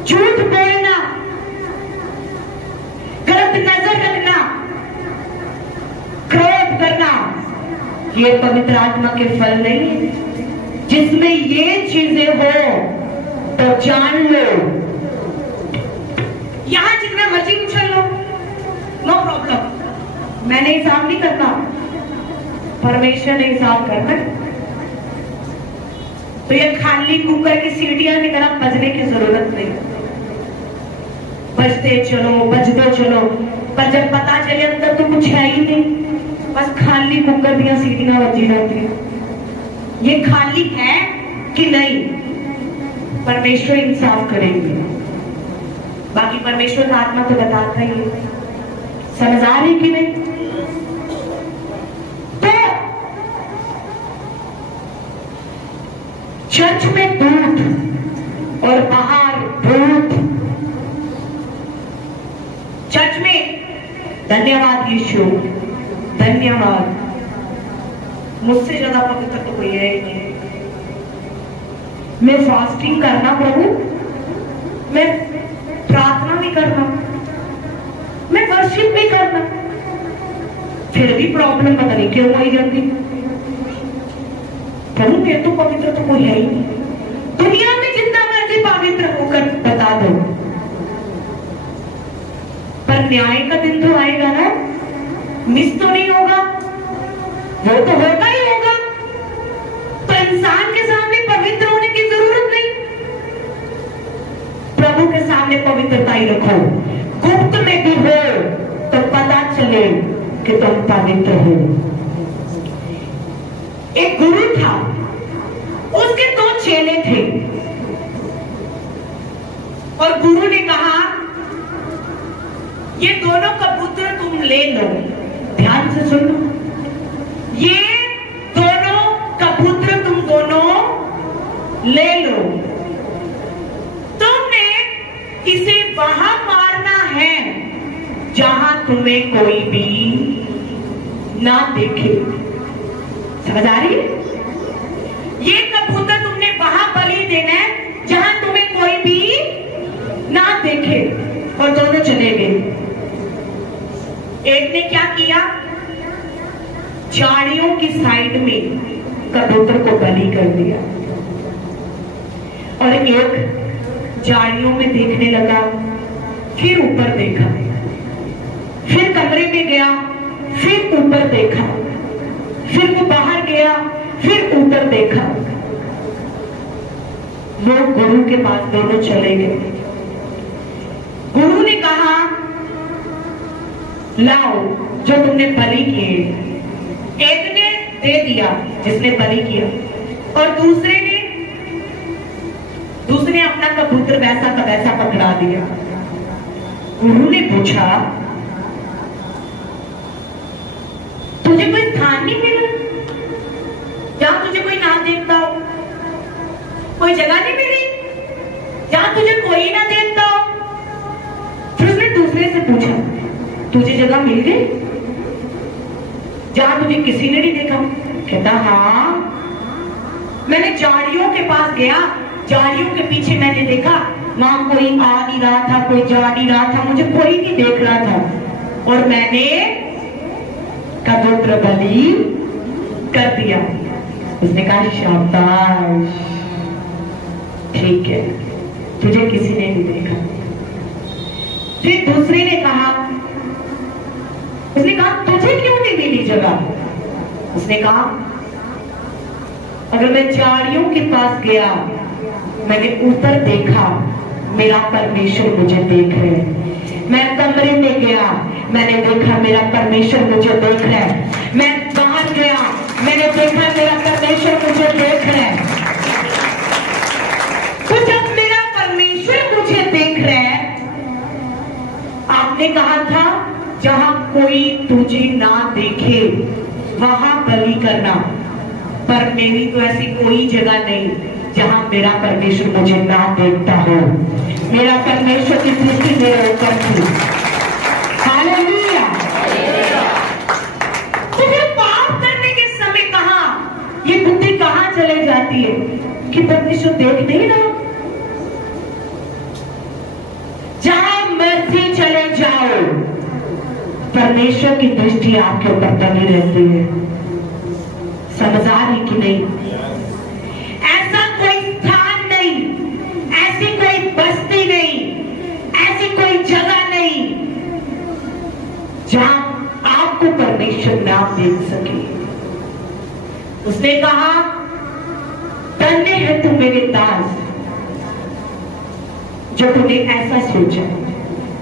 झूठ बोलना, गलत नजर रखना, क्रोध करना, ये पवित्र आत्मा के फल नहीं है। जिसमें ये चीजें हो तो जान लो, यहां जितना मर्जी उछल लो, नो प्रॉब्लम। मैंने हिसाब नहीं करना, परमेश्वर ने हिसाब करना। तो ये खाली कुकर की सीटियां की तरह बजने की जरूरत नहीं। बजते चलो, बजते चलो, पर जब पता चले अंदर तो कुछ है ही नहीं, बस खाली कुकर दिया सीटियां बजी रहती है। ये खाली है कि नहीं, परमेश्वर इंसाफ करेंगे। बाकी परमेश्वर का आत्मा तो बताता ही है। समझ आ रही कि नहीं? तो चर्च में दूध और बाहर भूत। चर्च में धन्यवाद यीशु, धन्यवाद, मुझसे ज्यादा पवित्र तो कोई है ही नहीं। मैं फास्टिंग करना प्रभु, मैं प्रार्थना भी करना, मैं वर्शिप भी करना, फिर भी प्रॉब्लम पता नहीं क्यों आई जाती। प्रभु मैं तो पवित्र तो कोई है ही नहीं। दुनिया में जितना मर्जी पवित्र होकर बता दो, पर न्याय का दिन तो आएगा ना, मिस तो नहीं होगा, वो तो होगा ही होगा। तो इंसान के सामने पवित्र होने की जरूरत नहीं, प्रभु के सामने पवित्रता ही रखो। गुप्त में भी हो तो पता चले कि तुम पवित्र हो। एक गुरु था, उसके 2 चेले थे, और गुरु ने कहा ये दोनों कबूतर तुम ले लो। ध्यान से सुनो, ये दोनों कबूतर तुम दोनों ले लो, तुमने इसे वहां मारना है जहां तुम्हें कोई भी ना देखे। समझ आ रही है? ये कबूतर तुमने वहां बलि देना है जहां तुम्हें कोई भी ना देखे। और दोनों चले गए। एक ने क्या किया, झाड़ियों की साइड में कबूतर को बलि कर दिया, और एक झाड़ियों में देखने लगा, फिर ऊपर देखा, फिर कमरे में गया, फिर ऊपर देखा, फिर वो बाहर गया, फिर ऊपर देखा। वो गुरु के पास दोनों चले गए। गुरु ने कहा लाओ जो तुमने बलि किए। एक ने दे दिया जिसने बलि किया, और दूसरे ने अपना कबूतर वैसा का वैसा पकड़ा दिया। गुरु ने पूछा, तुझे कोई स्थान नहीं मिला? जहां तुझे कोई ना देखता हो? कोई जगह नहीं मिली जहां तुझे कोई ना देखता हो? फिर उसने दूसरे से पूछा, तुझे जगह मिल गई जहां तुझे किसी ने नहीं देखा? कहता, हाँ, मैंने झाड़ियों के पास गया, झाड़ियों के पीछे मैंने देखा, वहां कोई आ नहीं रहा था, कोई जा नहीं रहा था, मुझे कोई नहीं देख रहा था, और मैंने कबूतर बलि कर दिया। उसने कहा, शाबाश, ठीक है, तुझे किसी ने नहीं देखा। फिर दूसरे ने कहा, उसने कहा, तुझे क्यों नहीं मिली जगह? उसने कहा, अगर मैं झाड़ियों के पास गया, मैंने ऊपर देखा, मेरा परमेश्वर मुझे देख रहे हैं। मैं कमरे में गया, मैंने देखा मेरा परमेश्वर मुझे देख रहा है। मैं बाहर गया, मैंने देखा मेरा परमेश्वर मुझे देख रहा है। तो जब मेरा परमेश्वर मुझे देख रहा है, आपने कहा था जहां कोई तुझे ना देखे वहां बलि करना, पर मेरी तो ऐसी कोई जगह नहीं जहां मेरा परमेश्वर मुझे ना देखता हो। मेरा परमेश्वर की दृष्टि मेरे ऊपर थी। हालेलुया। तो फिर पाप करने के समय कहां ये बुद्धि कहां चले जाती है कि परमेश्वर देख नहीं रहा? जहां मर्जी चले जाओ, परमेश्वर की दृष्टि आपके ऊपर बनी रहती है। समझ आ रही कि नहीं? ऐसा कोई स्थान नहीं, ऐसी कोई बस्ती नहीं, ऐसी कोई जगह नहीं जहां आपको परमेश्वर ना देख सके। उसने कहा, धन्य है तू मेरे दास जो तूने ऐसा सोचा।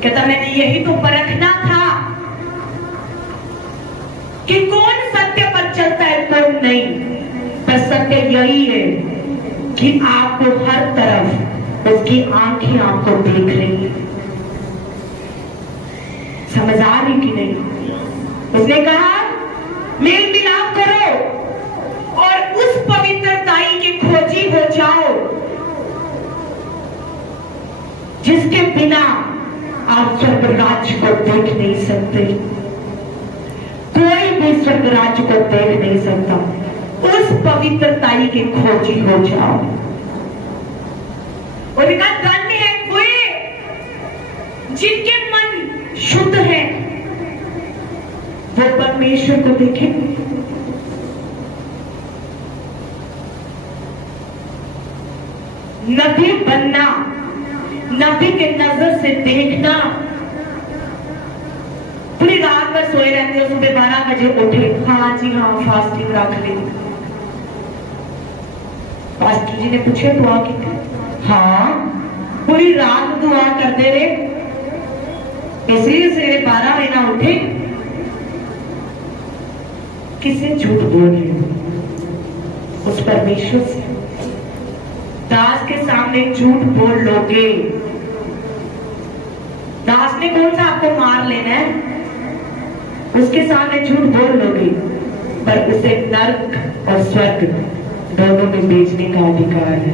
कहता, मैंने यही तो परखना था कि कौन सत्य पर चलता है, कौन नहीं। पर सत्य यही है कि आपको हर तरफ उसकी आंखें आपको देख रही है। समझ आ रही कि नहीं? उसने कहा, मेल मिलाप करो और उस पवित्रताई के खोजी हो जाओ जिसके बिना आप स्वर्ग राज्य को देख नहीं सकते। कोई भी स्वर्ग राज्य को देख नहीं सकता। उस पवित्रताई के खोजी हो जाओ। और कहा, धन्य है वे जिनके मन शुद्ध है, वो परमेश्वर को देखे। नबी बनना, नबी के नजर से देखना। पूरी रात भर सोए रहते हो, सुबह 12 बजे उठे, हाँ जी हाँ, फास्टिंग रख ली। पास्टर जी ने पूछे, दुआ की? हाँ, पूरी रात दुआ करते रहे, इसलिए सवेरे 12 बजे ना उठे। किसे झूठ बोल रहे हो? उस परमेश्वर से। दास के सामने झूठ बोल लोगे, दास ने कौन सा आपको मार लेना है? उसके सामने झूठ बोल लोगे, पर उसे नरक और स्वर्ग दोनों में बेचने का अधिकार है।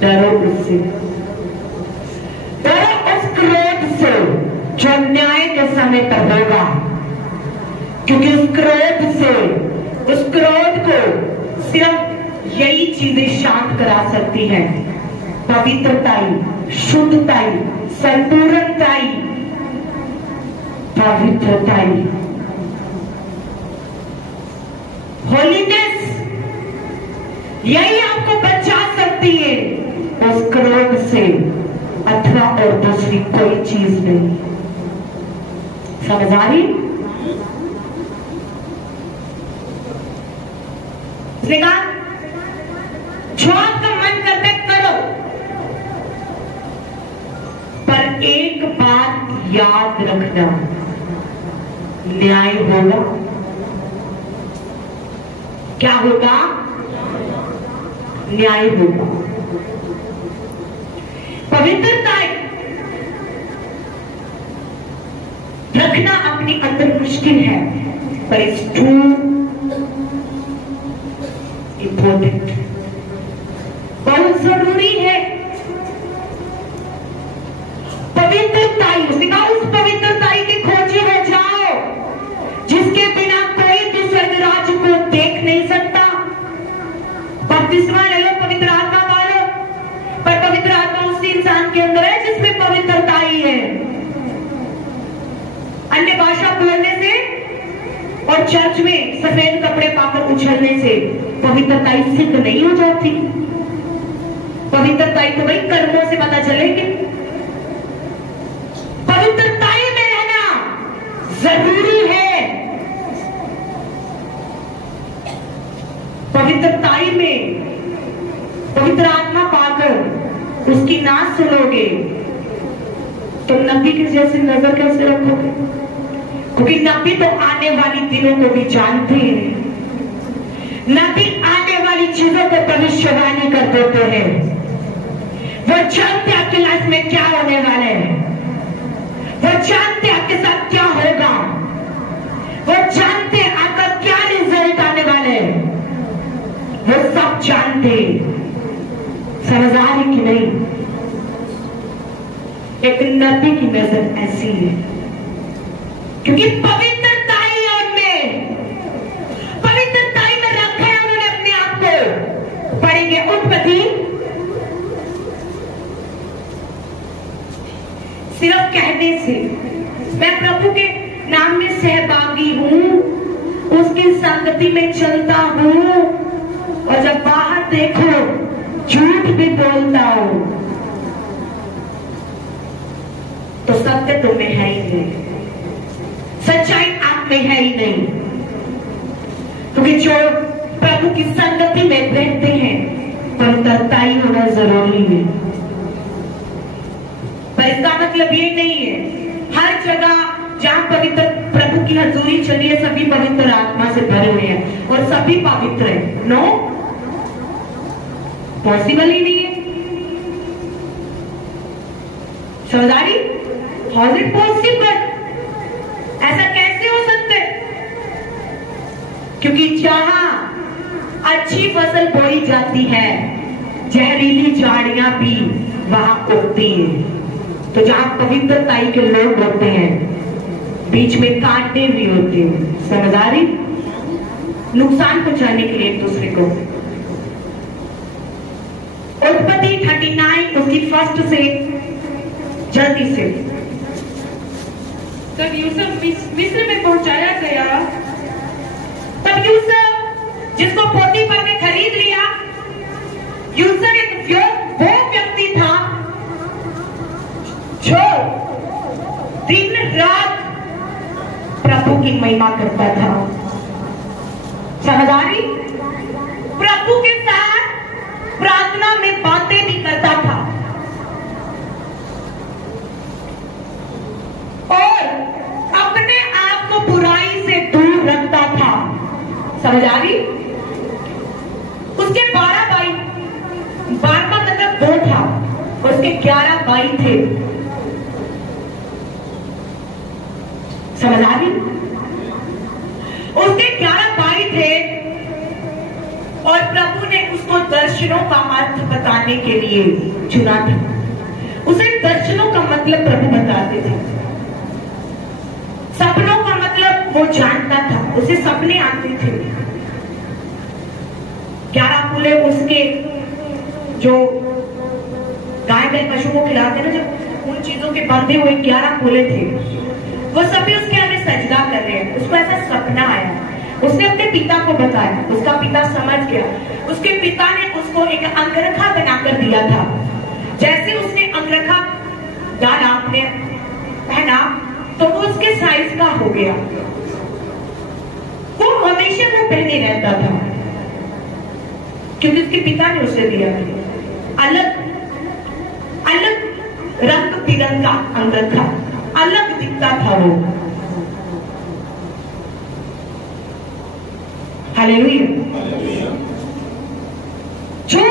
डरो उससे, डरो उस क्रोध से जो न्याय के समय पर होगा, क्योंकि उस क्रोध को सिर्फ यही चीजें शांत करा सकती हैं। पवित्रताई, शुद्धताई, संपूर्णताई, पवित्रताई, होलीनेस, यही आपको बचा सकती है उस क्रोध से, अथवा और दूसरी कोई चीज नहीं। समझ आ रही? उसने कहा, जो आपका मन करता है करो, पर एक बात याद रखना, न्याय होगा, क्या होगा? न्याय होगा। पवित्रता रखना अपने अंदर मुश्किल है, पर इट्स टू इम्पोर्टेंट, बहुत जरूरी है। पवित्रताई, उसने कहा उस पवित्रताई की खोजी हो जाओ जिसके बिना कोई भी स्वर्ग राज्य को देख नहीं सकता। बपतिस्मा ले लो, पवित्र आत्मा पालो, पर पवित्र आत्मा उसी इंसान के अंदर है जिसमें पवित्रताई है। अन्य भाषा बोलने से और चर्च में सफेद कपड़े पाकर उछलने से पवित्रताई सिद्ध नहीं हो जाती। पवित्रताई तो भाई कर्मों से पता चलेगी। पवित्रताई में रहना जरूरी है। पवित्रताई में पवित्र आत्मा पाकर उसकी ना सुनोगे तो नबी के जैसे नजर कैसे रखोगे? क्योंकि नबी तो आने वाली दिनों को भी जानते हैं। नबी आने वाली चीजों को भविष्यवाणी कर देते हैं। वो जानते आपकी लाइफ में क्या होने वाले हैं, वो जानते आपके साथ क्या होगा, वो जानते आपका क्या रिजल्ट आने वाले हैं, वो सब जानते। समझ आ रही कि नहीं? एक नबी की नजर ऐसी है क्योंकि पवित्रताई है उनमें, पवित्रताई में रखा है उन्होंने अपने आप को। पढ़ेंगे उत्पत्ति, सिर्फ कहने से मैं प्रभु के नाम में सहभागी हूं, उसकी संगति में चलता हूं, और जब बाहर देखो झूठ भी बोलता हूं तो सत्य तुम में है ही नहीं, सच्चाई आप में है ही नहीं। क्योंकि जो प्रभु की संगति में रहते हैं पवित्रताई होना जरूरी है। पर इसका मतलब ये नहीं है हर जगह जहां पवित्र प्रभु की हजूरी चली है सभी पवित्र आत्मा से भरे हुए हैं और सभी पवित्र हैं। नो, पॉसिबल ही नहीं है। समझदारी, हाउ इज पॉसिबल? ऐसा कैसे हो सकता है? क्योंकि जहां अच्छी फसल बोई जाती है जहरीली झाड़ियां भी वहां उगती हैं। तो जहां पवित्रताई के लोग होते हैं बीच में कांटे भी होते हैं। समझदारी, नुकसान पहुंचाने के लिए एक दूसरे को। उत्पत्ति 39 उसकी फर्स्ट से जल्दी से। तब यूसुफ मिस्र में पहुंचाया गया। तब यूसुफ जिसको पोतीफर ने खरीद लिया, यूसुफ एक वो व्यक्ति था जो दिन रात प्रभु की महिमा करता था। समझदारी, प्रभु के साथ प्रार्थना में बातें भी करता था और अपने आप को बुराई से दूर रखता था। समझदारी, उसके 12 भाई, 12 मतलब 2 था, उसके 11 भाई थे। समझदारी, उसके 11 भाई थे और प्रभु ने उसको दर्शनों का अर्थ बताने के लिए चुना था। उसे दर्शनों का मतलब प्रभु बताते थे, सपनों का मतलब वो जानता था, उसे सपने आते थे। 11 फूले उसके जो गाय के पशु को खिलाते ना, जब उन चीजों के बंधे हुए 11 फूले थे, वो सभी उसके आगे सजदा कर रहे हैं। उसको ऐसा सपना आया, उसने अपने पिता को बताया, उसका पिता समझ गया। उसके पिता ने उसको एक अंगरखा बनाकर दिया था। जैसे उसने अंगरखा डाला, आपने पहना, तो वो उसके साइज का हो गया। वो हमेशा वो पहने रहता था क्योंकि उसके पिता ने उसे दिया था। अलग अलग रंग बिरंगा अंगरखा, अलग दिखता था वो। हालेलुया। जो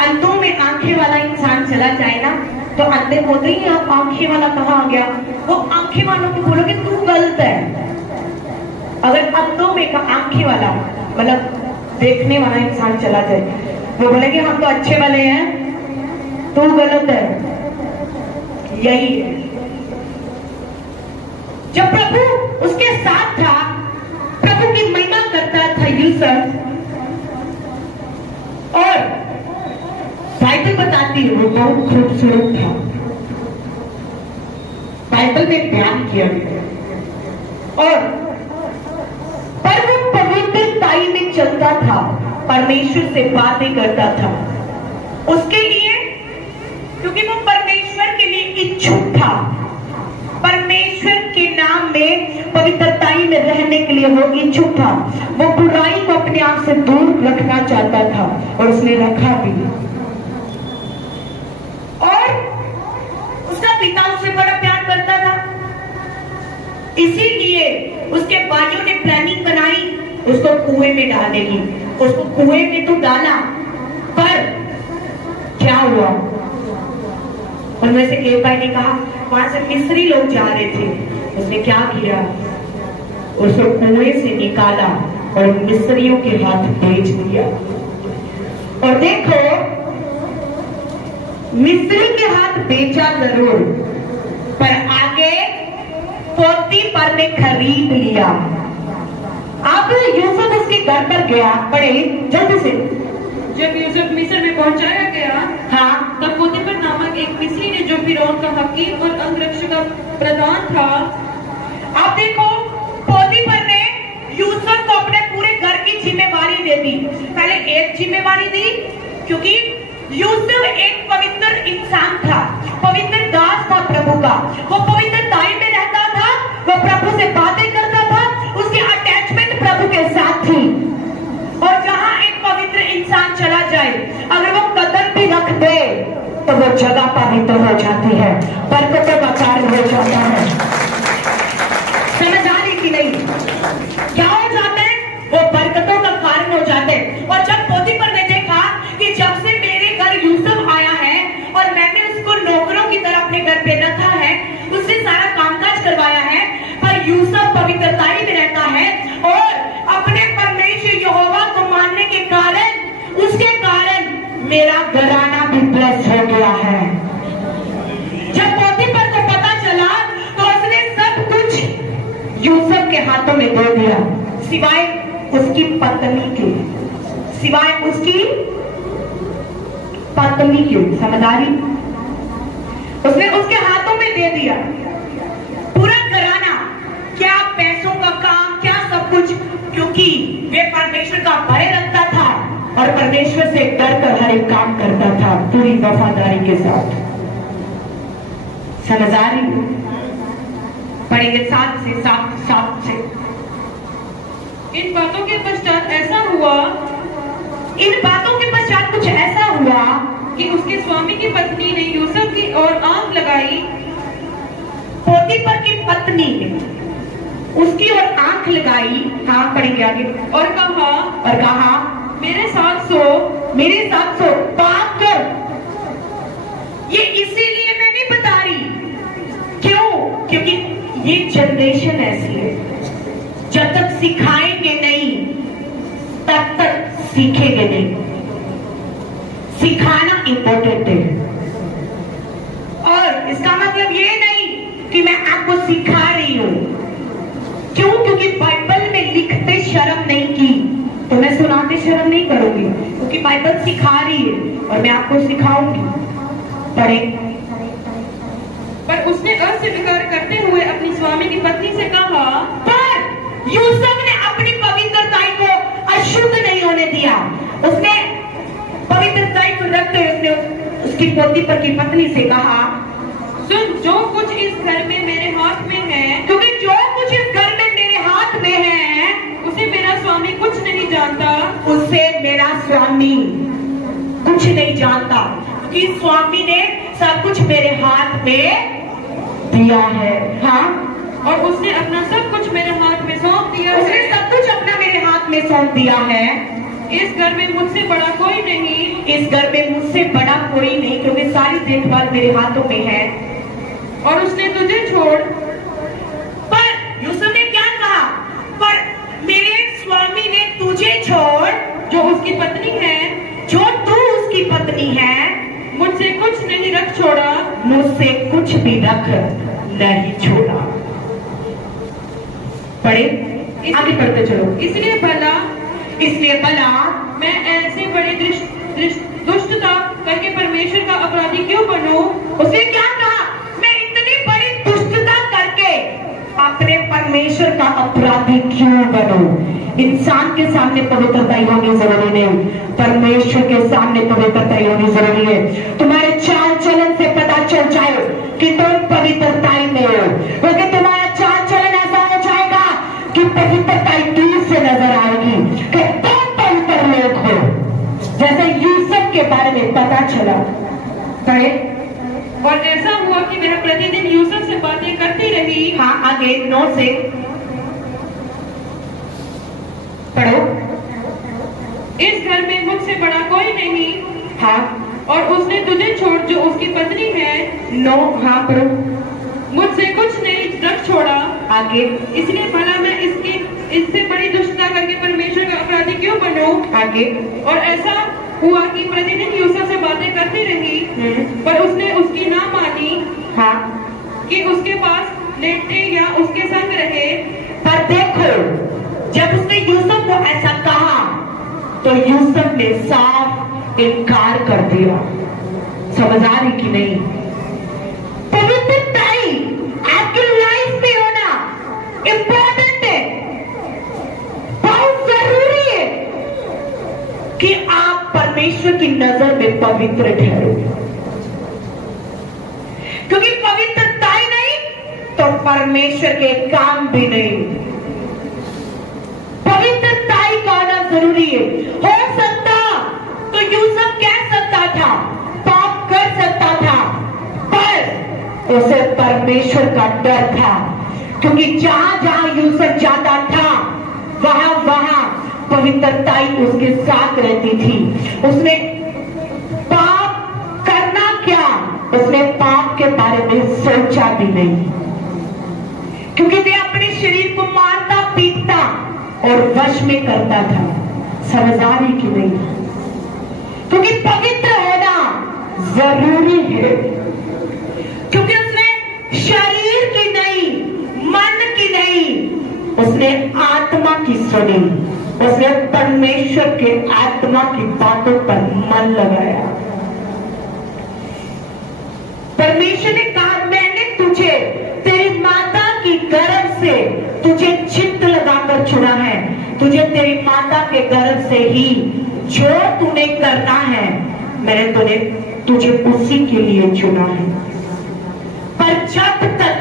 अंधों में आंखें वाला इंसान चला जाए ना, तो अंधे बोलते ही आप आंखें वाला कहाँ आ गया, वो आंखें वालों को बोलोगे तू गलत है। अगर अंधों में का आंखें वाला मतलब देखने वाला इंसान चला जाए, वो बोलेंगे हम तो अच्छे वाले हैं, तू गलत है। यही है। जब प्रभु उसके साथ था, प्रभु की महिमा करता था यूसुफ, और बाइबल बताती है वो बहुत खूबसूरत था। बाइबल में बयान किया गया, और पर वो पवित्रताई में चलता था, परमेश्वर से बातें करता था। उसके लिए, क्योंकि वो परमेश्वर के लिए इच्छुक था, परमेश्वर के नाम में पवित्रताई में रहने के लिए वो इच्छुक था। वो बुराई को अपने आप से दूर रखना चाहता था, और उसने रखा भी। और उसका पिता उससे बड़ा प्यार करता था, इसीलिए उसके भाइयों ने प्लानिंग बनाई उसको कुएं में डालने की। उसको कुएं में तो डाला, पर क्या हुआ, उनमें से एक भाई ने कहा वहां से मिस्री लोग जा रहे थे। उसने क्या किया, उसको कुएं से निकाला और मिस्रियों के हाथ बेच दिया। और देखो, मिस्री के हाथ बेचा जरूर, पर आगे पोतीफर ने खरीद लिया। अब यूसुफ उसके घर पर गया, पढ़े जल्दी से। जब यूसुफ मिस्र में पहुंचाया गया, हाँ, तब पोतीफर नामक एक मिस्री ने, जो फिरौन का हकीम और अंगरक्षक का प्रधान था। अब देखो, पोतीफर ने यूसुफ को अपने पूरे घर की जिम्मेवारी दे दी। पहले एक जिम्मेवारी दी, क्योंकि यूसुफ एक पवित्र इंसान था, पवित्र दास था प्रभु का। वो पवित्रताई में रहता था, वो प्रभु से बातें करता था, उसकी अटैचमेंट प्रभु के साथ थी। और जहां एक पवित्र इंसान चला जाए, अगर वो कदम भी रख दे, तो वो जगह पवित्र हो जाती है, बरकतों का कारण हो जाता है। समझ आ रही कि नहीं? क्या हो जाते हैं? वो बरकतों का कारण हो जाते हैं। और जब पोतीफर ने देखा कि जब से मेरे घर यूसुफ आया है और मैंने उसको नौकरों की तरह अपने घर पे रखा है, उससे सारा कामकाज करवाया है, पर यूसुफ पवित्रताई में रहता है और अपने परमेश्वर यहोवा को मानने के कारण, उसके कारण मेरा घराना भी ब्लेस हो गया है। जब पोतीफर को पता चला, तो उसने सब कुछ यूसुफ के हाथों में दे दिया, सिवाय उसकी पत्नी के, सिवाय उसकी पत्नी के। समझदारी उसने उसके हाथों में दे दिया पूरा घराना, क्या पैसों का काम, क्या सब कुछ, क्योंकि वे परमेश्वर का भय रखता था और परमेश्वर से डर कर हर एक काम करता था पूरी वफादारी के साथ। समझदारी पढ़ेंगे 7 से। इन बातों के पश्चात ऐसा हुआ, इन बातों के पश्चात कुछ ऐसा हुआ कि उसके स्वामी की पत्नी ने यूसुफ की ओर आंख लगाई। पोतीफर की पत्नी ने उसकी ओर आंख लगाई, हाँ पढ़ेंगे आगे, और कहा मेरे साथ सो, पाप कर। ये इसीलिए मैं नहीं बता रही, क्यों? क्योंकि ये जनरेशन ऐसी है, जब तक सिखाएंगे नहीं तब तक सीखेंगे नहीं। सिखाना इंपॉर्टेंट है, और इसका मतलब ये नहीं कि मैं आपको सिखा रही हूं। क्यों? क्योंकि बाइबल में लिखते शर्म नहीं की, तो मैं सुनाते शर्म नहीं करूंगी, क्योंकि बाइबल सिखा रही है और मैं आपको सिखाऊंगी। पढ़े। पर उसने अस्वीकार करते हुए अपनी स्वामी की पत्नी से कहा, पर यूसुफ ने अपनी पवित्रताई को अशुद्ध नहीं होने दिया। उसने पवित्रताई को रखते हुए उसने उसकी पोतीफर की पत्नी से कहा, सुन, जो कुछ इस घर में मेरे हाथ में है, क्योंकि जो कुछ इस घर में मेरे हाथ में है, उसे मेरा स्वामी कुछ नहीं जानता, उससे मेरा स्वामी कुछ नहीं जानता, क्योंकि स्वामी ने सब कुछ मेरे हाथ में दिया है। हाँ, और उसने अपना सब कुछ मेरे हाथ में सौंप दिया। उसने सब कुछ अपना मेरे हाथ में सौंप दिया है। इस घर में मुझसे बड़ा कोई नहीं, इस घर में मुझसे बड़ा कोई नहीं, क्योंकि सारी देखभाल मेरे हाथों में है। और उसने तुझे छोड़, पर यूसुफ ने क्या कहा? पर मेरे स्वामी ने तुझे छोड़, जो उसकी पत्नी है, जो तू उसकी पत्नी है, मुझसे कुछ नहीं रख छोड़ा, मुझसे कुछ भी रख नहीं छोड़ा। पढ़े, आगे पढ़ते चलो। इसलिए भला मैं ऐसे बड़े दुष्टता करके परमेश्वर का अपराधी क्यों बनूं? उसने क्या कहा? मैं इतनी बड़ी दुष्टता करके अपने परमेश्वर का अपराधी क्यों बनूं? इंसान के सामने पवित्रता होनी जरूरी नहीं, परमेश्वर के सामने पवित्रता होनी जरूरी है। तुम्हारे चाल चलन से पता चल जाए कि तुम पवित्रता में हो, क्योंकि तुम्हारा चाल चलन ऐसा हो जाएगा कि पवित्रता दूर से नजर आएगी कि तुम पवित्र लोग हो। जैसे यूसुफ के बारे में पता चला, और ऐसा हुआ कि वह प्रतिदिन यूसुफ से बातें करती रही। हाँ, आगे 9 से पढ़ो। इस घर में मुझसे बड़ा कोई नहीं, हाँ, और उसने तुझे छोड़, जो उसकी पत्नी है, 9, हाँ पढ़ो। मुझसे कुछ नहीं रख छोड़ा, आगे। इसलिए भला मैं इससे बड़ी दुष्टता करके परमेश्वर का अपराधी क्यों बनूं? आगे। और ऐसा हुआ कि प्रतिदिन यूसुफ से बातें करती रही, पर उसने उसकी ना मानी, हाँ, कि उसके पास लेटे या उसके संग रहे। पर देखो, जब उसने यूसुफ को ऐसा कहा तो यूसुफ ने साफ इनकार कर दिया। समझ आ रही कि नहीं? पवित्रताई आपकी लाइफ में होना इंपॉर्टेंट है, बहुत जरूरी है कि आप परमेश्वर की नजर में पवित्र ठहरो, क्योंकि पवित्रता ही नहीं तो परमेश्वर के काम भी नहीं। पवित्रता ही होना जरूरी है। हो सकता तो यूसुफ कह सकता था, पाप कर सकता था, पर उसे परमेश्वर का डर था, क्योंकि जहां जहां यूसुफ जाता था वहां वहां पवित्रता ही उसके साथ रहती थी। उसने पाप करना क्या, उसने पाप के बारे में सोचा भी नहीं, क्योंकि वे अपने शरीर को मारता पीटता और वश में करता था। समझ आ रही कि नहीं? क्योंकि पवित्र होना जरूरी है, क्योंकि उसने शरीर की नहीं, मन की नहीं, उसने आत्मा की सुनी, उसने परमेश्वर के आत्मा की बातों पर मन लगाया। परमेश्वर ने कहा, मैंने तुझे तेरी माता की गर्भ से तुझे चित्त लगाकर चुना है, तुझे तेरी माता के गर्भ से ही जो तूने करना है मैंने तुझे उसी के लिए चुना है। पर जब तक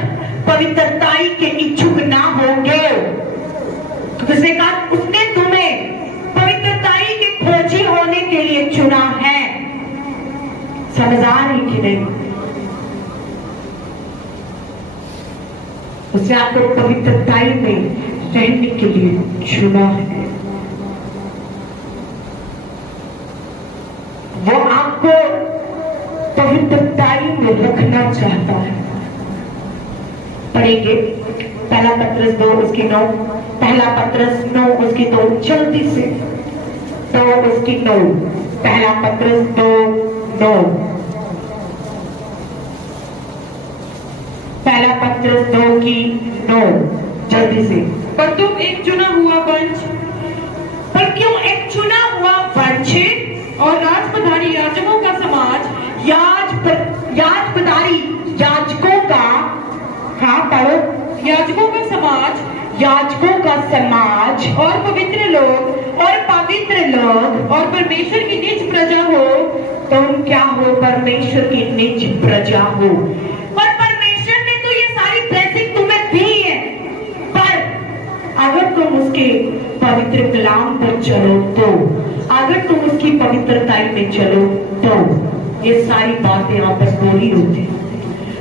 पवित्रताई के इच्छुक ना होंगे, तो उसने कहा उसने तुम्हें पवित्रताई के खोजी होने के लिए चुना है। समझ आ रही कि नहीं? उसने आपको पवित्रताई में रहने के लिए चुना है। वो आपको पवित्रताई में रखना चाहता है। पढ़ेंगे पहला पत्रस 2 उसकी 9, पहला पत्रस 9 उसकी 2, जल्दी से 2 उसकी 9, पहला पत्रस 2:9, पहला पत्रस 2 की 9, जल्दी से। पर तुम एक चुना हुआ वंश, पर क्यों एक चुना हुआ वंश और राजपधारी याजकों का समाज, याजपधारी याजकों का, हाँ पढ़ो, याजकों का समाज, याजकों का समाज, और पवित्र लोग, और परमेश्वर की निज प्रजा हो। तुम क्या हो? परमेश्वर की निज प्रजा हो। पर परमेश्वर ने तो ये सारी ब्लेसिंग तुम्हें दी है, पर अगर तुम उसके पवित्र कलाम पर चलो तो, अगर तुम उसकी पवित्रताई में चलो तो ये सारी बातें आप पर पूरी होती है।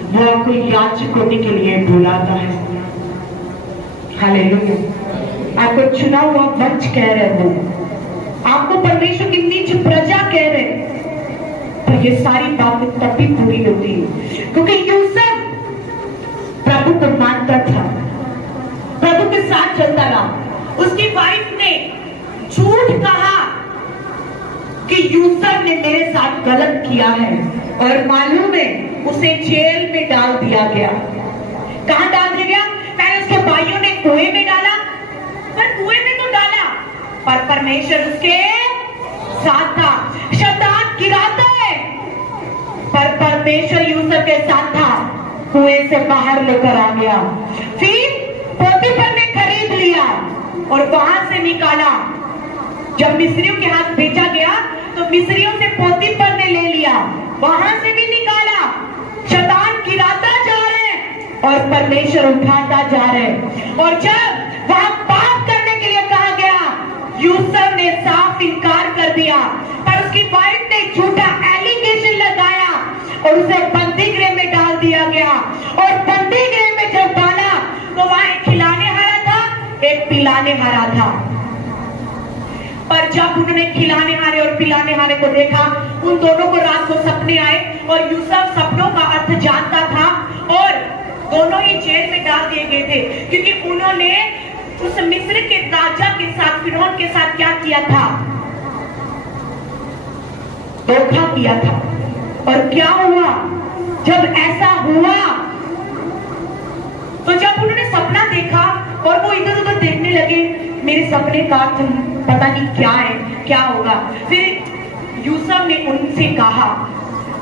वो आपको याजक होने के लिए बुलाता है। हालेलुया। आपको चुना हुआ वंश कह रहे हो, आपको परमेश्वर की निज प्रजा कह रहे, तो ये सारी बातें तभी पूरी होती है क्योंकि यूसुफ प्रभु को मानता था, प्रभु के साथ चलता रहा। उसकी वाइफ ने झूठ कहा कि यूसुफ ने मेरे साथ गलत किया है, और मालूम है उसे जेल में डाल दिया गया। कहां डाल दिया गया? मैंने उसके भाइयों ने कुएं में डाला, पर कुएं में तो डाला, पर परमेश्वर उसके साथ था। शैतान गिराता है, पर परमेश्वर यूसुफ के साथ था, कुएं से बाहर लेकर आ गया। फिर पोतीफर ने खरीद लिया और वहां से निकाला। जब मिस्रियों के हाथ बेचा गया तो मिस्रियों से पोतीफर ने ले लिया, वहां से भी निकाला। शैतान गिराता जा रहे और परमेश्वर उठाता जा रहे। और जब वहां पाप करने के लिए कहा गया, यूसुफ ने साफ इनकार कर दिया, पर उसकी वाइफ ने झूठा एलिगेशन लगाया और उसे बंदी गृह में डाल दिया गया। और बंदी गृह में जब डाला तो वहां एक खिलाने हारा था, एक पिलाने हारा था। पर जब उन्होंने खिलाने हारे और पिलाने हारे को देखा, उन दोनों को रात को सपने आए और यूसुफ सपनों का अर्थ जानता था, और दोनों ही जेल में डाल दिए गए थे क्योंकि उन्होंने उस मिस्र के राजा के साथ, फिरौन के साथ क्या किया था? धोखा किया था। और क्या हुआ? जब ऐसा हुआ तो जब उन्होंने सपना देखा और वो इधर उधर देखने लगे, मेरे सपने का अर्थ पता नहीं क्या है, क्या होगा। फिर यूसुफ ने उनसे कहा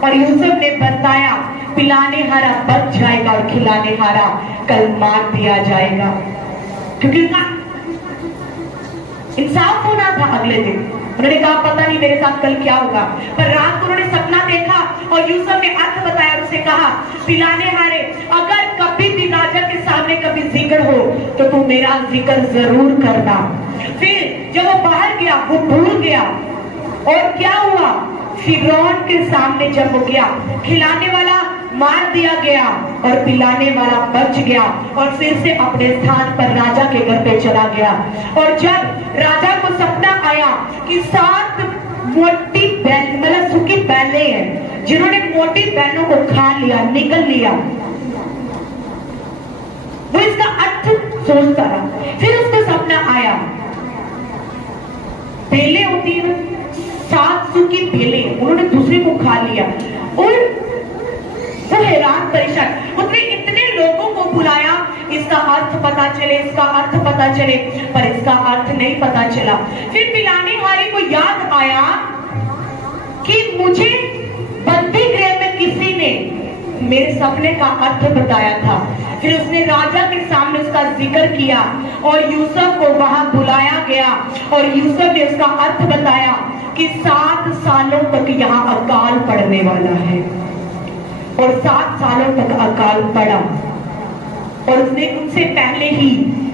और यूसुफ ने बताया, पिलाने हारा बच जाएगा और खिलाने हारा कल मार दिया जाएगा, क्योंकि इंसाफ होना था। अगले दिन उन्होंने कहा पता नहीं मेरे साथ कल क्या होगा, पर रात को उन्होंने सपना देखा और यूसुफ ने अर्थ बताया और उसे कहा, पिलाने हारे अगर कभी भी राजा के सामने कभी जिक्र हो तो तू मेरा जिक्र जरूर करना। फिर जब वो बाहर गया वो भूल गया, और क्या हुआ? फिरौन के सामने जब वो गया, खिलाने वाला मार दिया गया और पिलाने वाला बच गया, और फिर से अपने स्थान पर राजा के घर पे चला गया। और जब राजा को सपना आया कि 7 मोटी बैल, मतलब सूखी बैलें हैं जिन्होंने मोटी बैलों को खा लिया, निकल लिया, वो इसका अर्थ सोचता रहा। फिर उसको सपना आया, बेले होती है, 7 सूखी बेलें, उन्होंने दूसरे को खा लिया, और वो हैरान परेशान, उसने इतने लोगों को बुलाया, इसका अर्थ पता चले, इसका अर्थ पता चले, पर इसका अर्थ नहीं पता चला। फिर पिलाने वाले को याद आया कि मुझे बंदी गृह में किसी ने मेरे सपने का अर्थ बताया था। फिर उसने राजा के सामने उसका जिक्र किया और यूसुफ को वहां बुलाया गया, और यूसुफ ने उसका अर्थ बताया कि 7 सालों तक यहाँ अकाल पड़ने वाला है, और 7 सालों तक अकाल पड़ा, और उसने उनसे पहले ही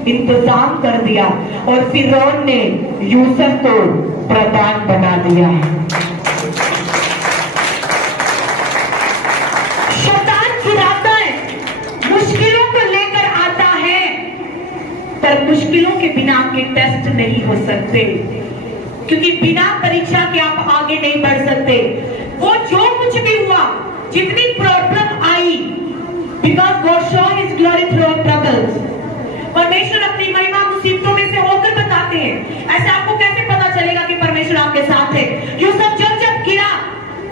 इंतजाम कर दिया, और फिरौन ने यूसुफ को प्रधान बना दिया। शैतान गिराता है, मुश्किलों को लेकर आता है, पर मुश्किलों के बिना आपके टेस्ट नहीं हो सकते, क्योंकि बिना परीक्षा के आप आगे नहीं बढ़ सकते। वो जो कुछ भी हुआ, जितनी प्रॉब्लम आई, because God show his glory through our troubles, परमेश्वर अपनी महिमा मुसीबतों में से होकर बताते हैं। ऐसे आपको कैसे पता चलेगा कि परमेश्वर आपके साथ है? यूसुफ जब गिरा,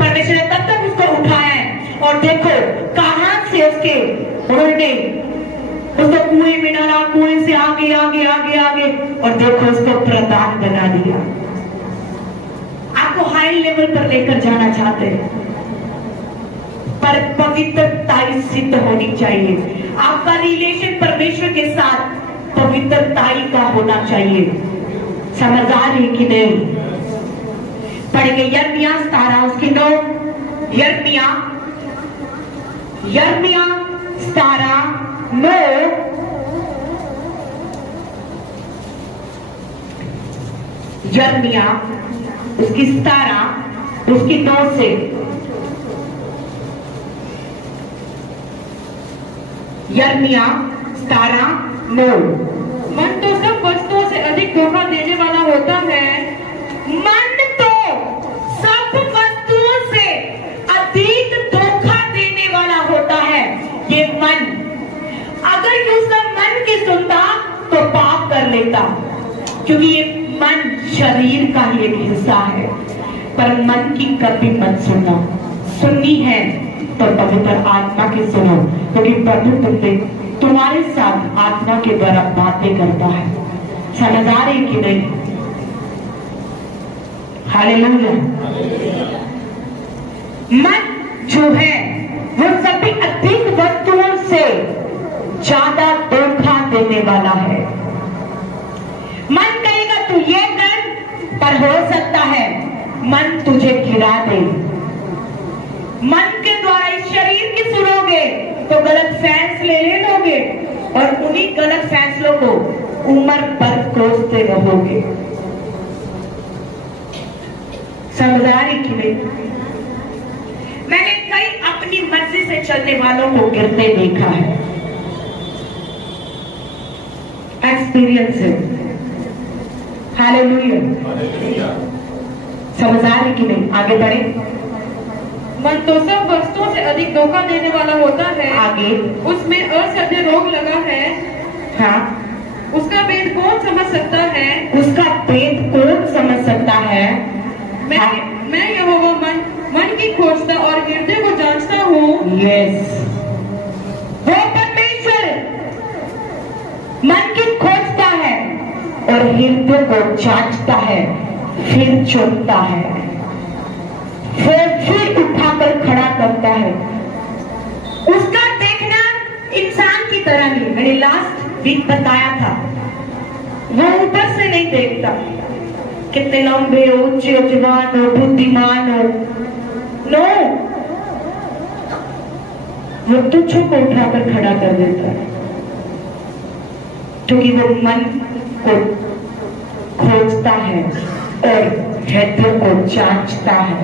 परमेश्वर ने तब तक उसको उठाया है, और देखो कहां से उसके उन्होंने उसको कुएं में डाला, कुएं से आगे आगे आगे आगे, और देखो उसको प्रधान बना दिया। आपको हाई लेवल पर लेकर जाना चाहते हैं, पर पवित्रताई सिद्ध होनी चाहिए। आपका रिलेशन परमेश्वर के साथ पवित्रताई का होना चाहिए। समझदार है कि नहीं? पढ़ेंगे यिर्मयाह 17 उसकी 9, यिर्मयाह 17 9, यिर्मयाह उसकी 17 उसकी 9 से यिर्मयाह 17 9। मन तो सब वस्तुओं से लेता, क्योंकि ये मन शरीर का ही एक हिस्सा है। पर मन की कभी मत सुनना, सुननी है तो पवित्र आत्मा की सुनो, क्योंकि प्रभु तुम्हारे साथ आत्मा के द्वारा बातें करता है। समझ आ रही कि नहीं? हालेलुया। मन जो है वो सभी अधिक वस्तुओं से ज्यादा धोखा देने वाला है। मन कहेगा तू ये कर, पर हो सकता है मन तुझे गिरा दे। मन के द्वारा इस शरीर की सुनोगे तो गलत फैसले ले लोगे, और उन्हीं गलत फैसलों को उम्र भर कोसते रहोगे। समझदारी की नहीं? मैंने कई अपनी मर्जी से चलने वालों को गिरते देखा है, एक्सपीरियंस है। हालेलुया। समझदारी की नहीं? आगे बढ़े। मन तो सब वस्तुओं से अधिक धोखा देने वाला होता है। आगे। उसमें असह्य रोग लगा है। हाँ। उसका भेद कौन समझ सकता है? उसका भेद कौन समझ सकता है? मैं यहोवा मन की खोजता और हृदय को जांचता हूँ। यस, वो परमेश्वर मन की खोजता है और हृदय को जांचता है, फिर चुनता है, फिर उठाकर खड़ा करता है। उसका देखना इंसान की तरह नहीं। मैंने लास्ट वीक बताया था, वो ऊपर से नहीं देखता कितने लंबे हो, ऊंचे, जवान हो, बुद्धिमान हो। नो, वो तुझको को उठाकर खड़ा कर देता है, क्योंकि वो मन को खोजता है और हृदय को जांचता है।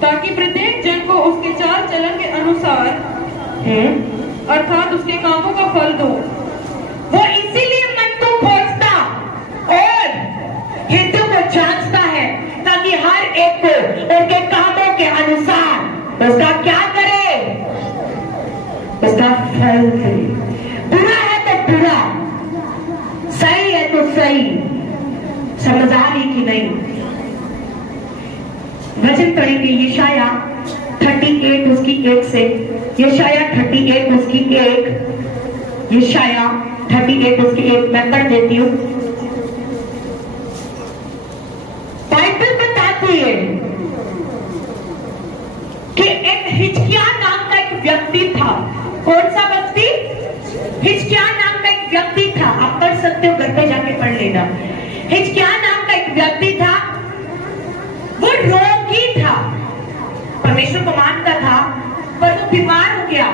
ताकि प्रत्येक जन को उसके चाल चलन के अनुसार अर्थात उसके कामों का फल दो। वो इसीलिए मन को खोजता और हृदय को जांचता है, ताकि हर एक को उनके कामों के अनुसार उसका क्या करे, उसका फल दे। बुरा है तो बुरा, सही है तो सही। समझ आ रही कि नहीं? वचन पढ़ेंगे यशाया 38 उसकी 1 से। यशाया 38 उसकी 1। यशाया 38 उसकी 1 मैं पढ़ देती हूँ। बाइबल बताती है कि एक हिजकिय्याह नाम का एक व्यक्ति था। कौन सा व्यक्ति? हिजकिय्याह नाम का एक व्यक्ति था। आप पढ़ सकते हो, घर पे जाके पढ़ लेना। हिजकिय्याह नाम का एक व्यक्ति था, वो रोगी था, परमेश्वर को मानता था, पर वो बीमार हो गया,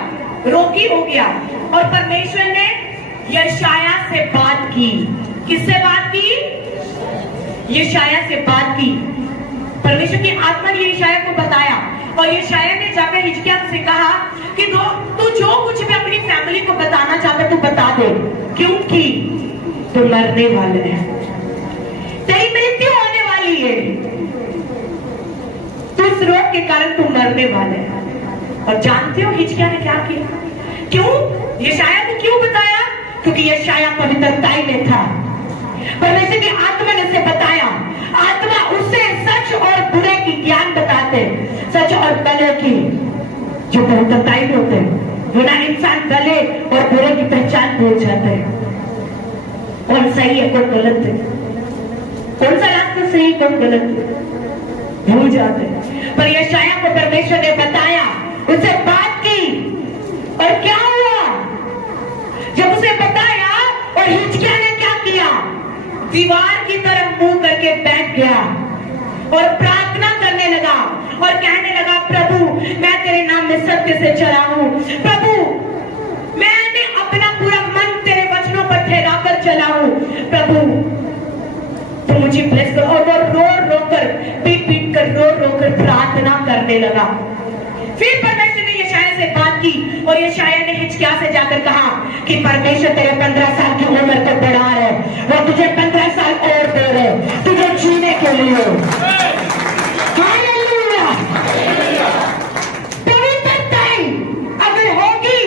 रोगी हो गया। और परमेश्वर ने यशाया से बात की। किससे बात की? यशाया से बात की। परमेश्वर की आत्मा ने यशाया को बताया, और यशाया ने जाकर हिजकिय्याह से कहा कि तू जो कुछ भी अपनी फैमिली को बताना चाहता तू बता दे, क्योंकि तू मरने वाले है, तेरी मृत्यु होने वाली है, तू इस रोग के कारण तू मरने वाले है। और जानते हो हिजकिय्याह ने क्या किया? क्यों यशाया को क्यों बताया? क्योंकि यशाया पवित्रताई में था। परमेश्वर की आत्मा ने उसे बताया। आत्मा उससे सच और बुरे की ज्ञान बताते, सच और भले की, जो पवित्रताई में होते हैं। बिना इंसान भले और बुरे की पहचान भूल जाते हैं। कौन सही है कौन गलत है, कौन सा रास्ता सही कौन गलत है, भूल जाते हैं। पर यशाया को परमेश्वर ने बताया, उससे बात की, और क्या हुआ जब उसे बताया? और हिजकिय्याह ने क्या किया? दीवार की तरफ मुंह करके बैठ गया और प्रार्थना करने लगा और कहने लगा, प्रभु मैं तेरे नाम में सत्य से चला हूं, प्रभु मैंने अपना पूरा मन तेरे वचनों पर ठहरा कर चला हूं, प्रभु तो मुझे ब्लेस करो। और वो रो रो कर, पीट पीट कर, रो रो कर प्रार्थना करने लगा। फिर परमेश्वर ने यशाया से बात की, और यशाया ने हिजकिय्याह से जाकर कहा कि परमेश्वर तेरे 15 साल की उम्र को बढ़ा रहे, वो तुझे 15 साल और दे रहे, तुझे जीने के लिए। हालेलुया। पवित्रता अगर होगी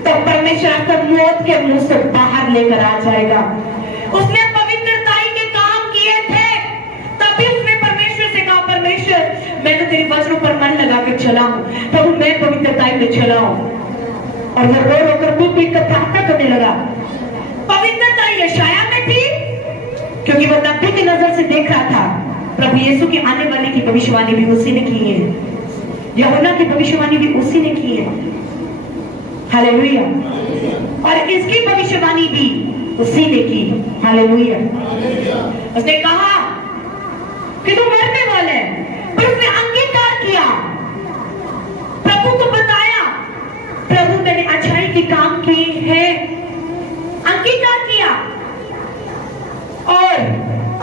तो परमेश्वर परमेश्वर आपको मौत के मुंह से बाहर लेकर आ जाएगा। उसने पवित्रताई के काम किए थे, तभी उसने परमेश्वर से कहा, परमेश्वर मैं तो तेरे वचनों पर मन लगा कर चला हूं, प्रभु मैं पवित्रताई में चला हूं। और वो रो रो कर पीट कर प्रार्थना करने लगा। पवित्रताई यशाया में थी, क्योंकि वो नबी की नजर से देख रहा था। प्रभु यीशु के आने वाले की भविष्यवाणी भी उसी ने की है, यूहन्ना की भविष्यवाणी भी उसी ने की है। हालेलुया। और इसकी भविष्यवाणी भी उसी ने की। हालेलुया। उसने कहा कि तू मरने वाला है, पर उसने अंगीकार किया, प्रभु को बताया, प्रभु मैंने अच्छाई के काम किए हैं, अंगीकार किया। और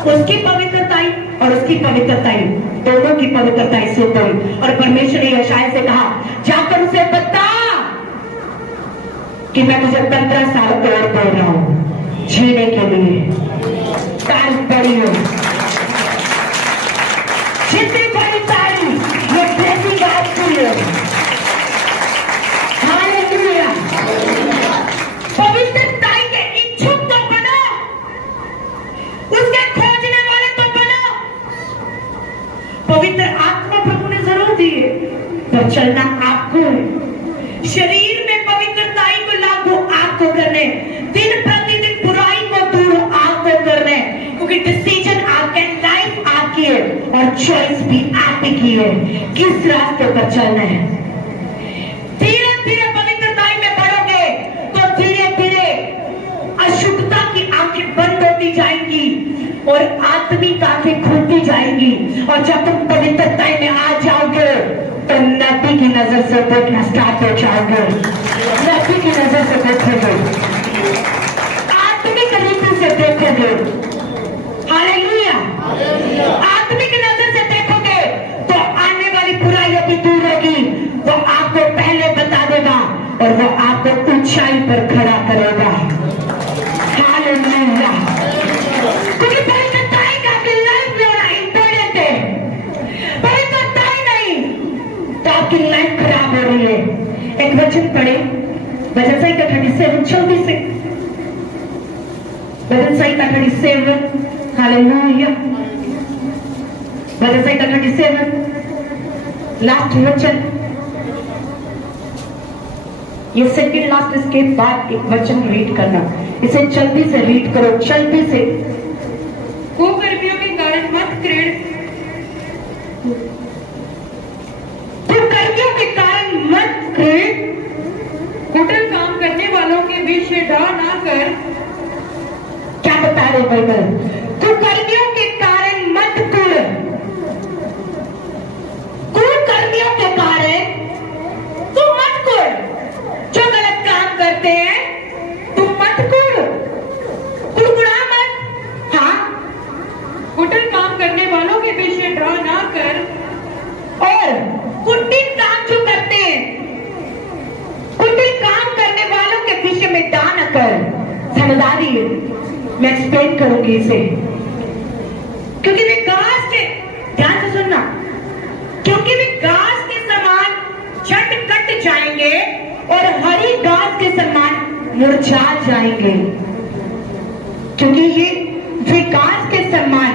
उसकी पवित्रताई और उसकी पवित्रताई, दोनों की पवित्रताई से हुई। और परमेश्वर ने यशायाह से कहा, जाकर उसे बता कि मैं तुझे 15 साल और दे रहा हूं जीने के लिए। तारीफ बड़ी हो, जितनी बड़ी तारीफ, ये ब्लेसिंग आपकी है। हालेलुया। पवित्रताई के इच्छुक तो बनो, उसके खोजने वाले तो बनो। पवित्र आत्मा प्रभु ने जरूर दी है, पर चलना आपको है। शरीर में पवित्रताई को लागू आपको करने, दिन प्रतिदिन बुराई को दूर आपको करने, क्योंकि डिसीजन आपके, लाइफ आपकी है और चॉइस भी आप ही की है किस रास्ते पर चलना है। धीरे धीरे पवित्रताई में बढ़ोगे तो धीरे धीरे अशुद्धता की आंखें बंद होती जाएंगी और आत्मिक आंखें खुलती जाएंगी। और जब तुम पवित्रताई में आ जाओगे तो नबी की नजर से देखना स्टार्ट हो जाओगे, नबी की नजर से देखोगे, आत्मिक रीति से देखोगे। हालेलुया। आत्मिक नजर से देखोगे तो आने वाली बुराई भी दूर होगी, वो आपको पहले बता देगा और वो आपको ऊंचाई पर खड़ा करेगा। हालेलुया। क्योंकि पवित्रताई का आपकी लाइफ में होना इंपॉर्टेंट है। पवित्रताई नहीं तो आपकी लाइफ खराब हो रही है। एक वचन पढ़े, वचन संहिता 37 जल्दी से, वचन संहिता 37। हालेलुया। वचन संहिता 37 लास्ट वचन, ये सेकंड लास्ट, इसके बाद एक वचन रीड करना, इसे जल्दी से रीड करो, जल्दी से। कुकर्मियों के कारण मत क्रीड़, कुकर्मियों के कारण मत क्रीड़, कुटिल काम करने वालों के बीच से डा ना कर। क्या बता रहे बाइबल? कुकर्मियों के कारण मत कुड़, कुकर्मियों के कारण तू मत कुड़। जो गलत काम करते हैं तू मत कुड़, कुड़कुड़ा मत। हाँ, कुटिल काम करने वालों के बीच से डा ना कर। और कुटिल काम जो करते हैं, कुटिल काम करने वालों के विषय में दान कर। समझदारी है, मैं एक्सप्लेन करूंगी इसे, क्योंकि वे घास के, ध्यान से सुनना, क्योंकि वे घास के समान झट कट जाएंगे और हरी घास के समान मुरझा जाएंगे। क्योंकि ये वे घास के समान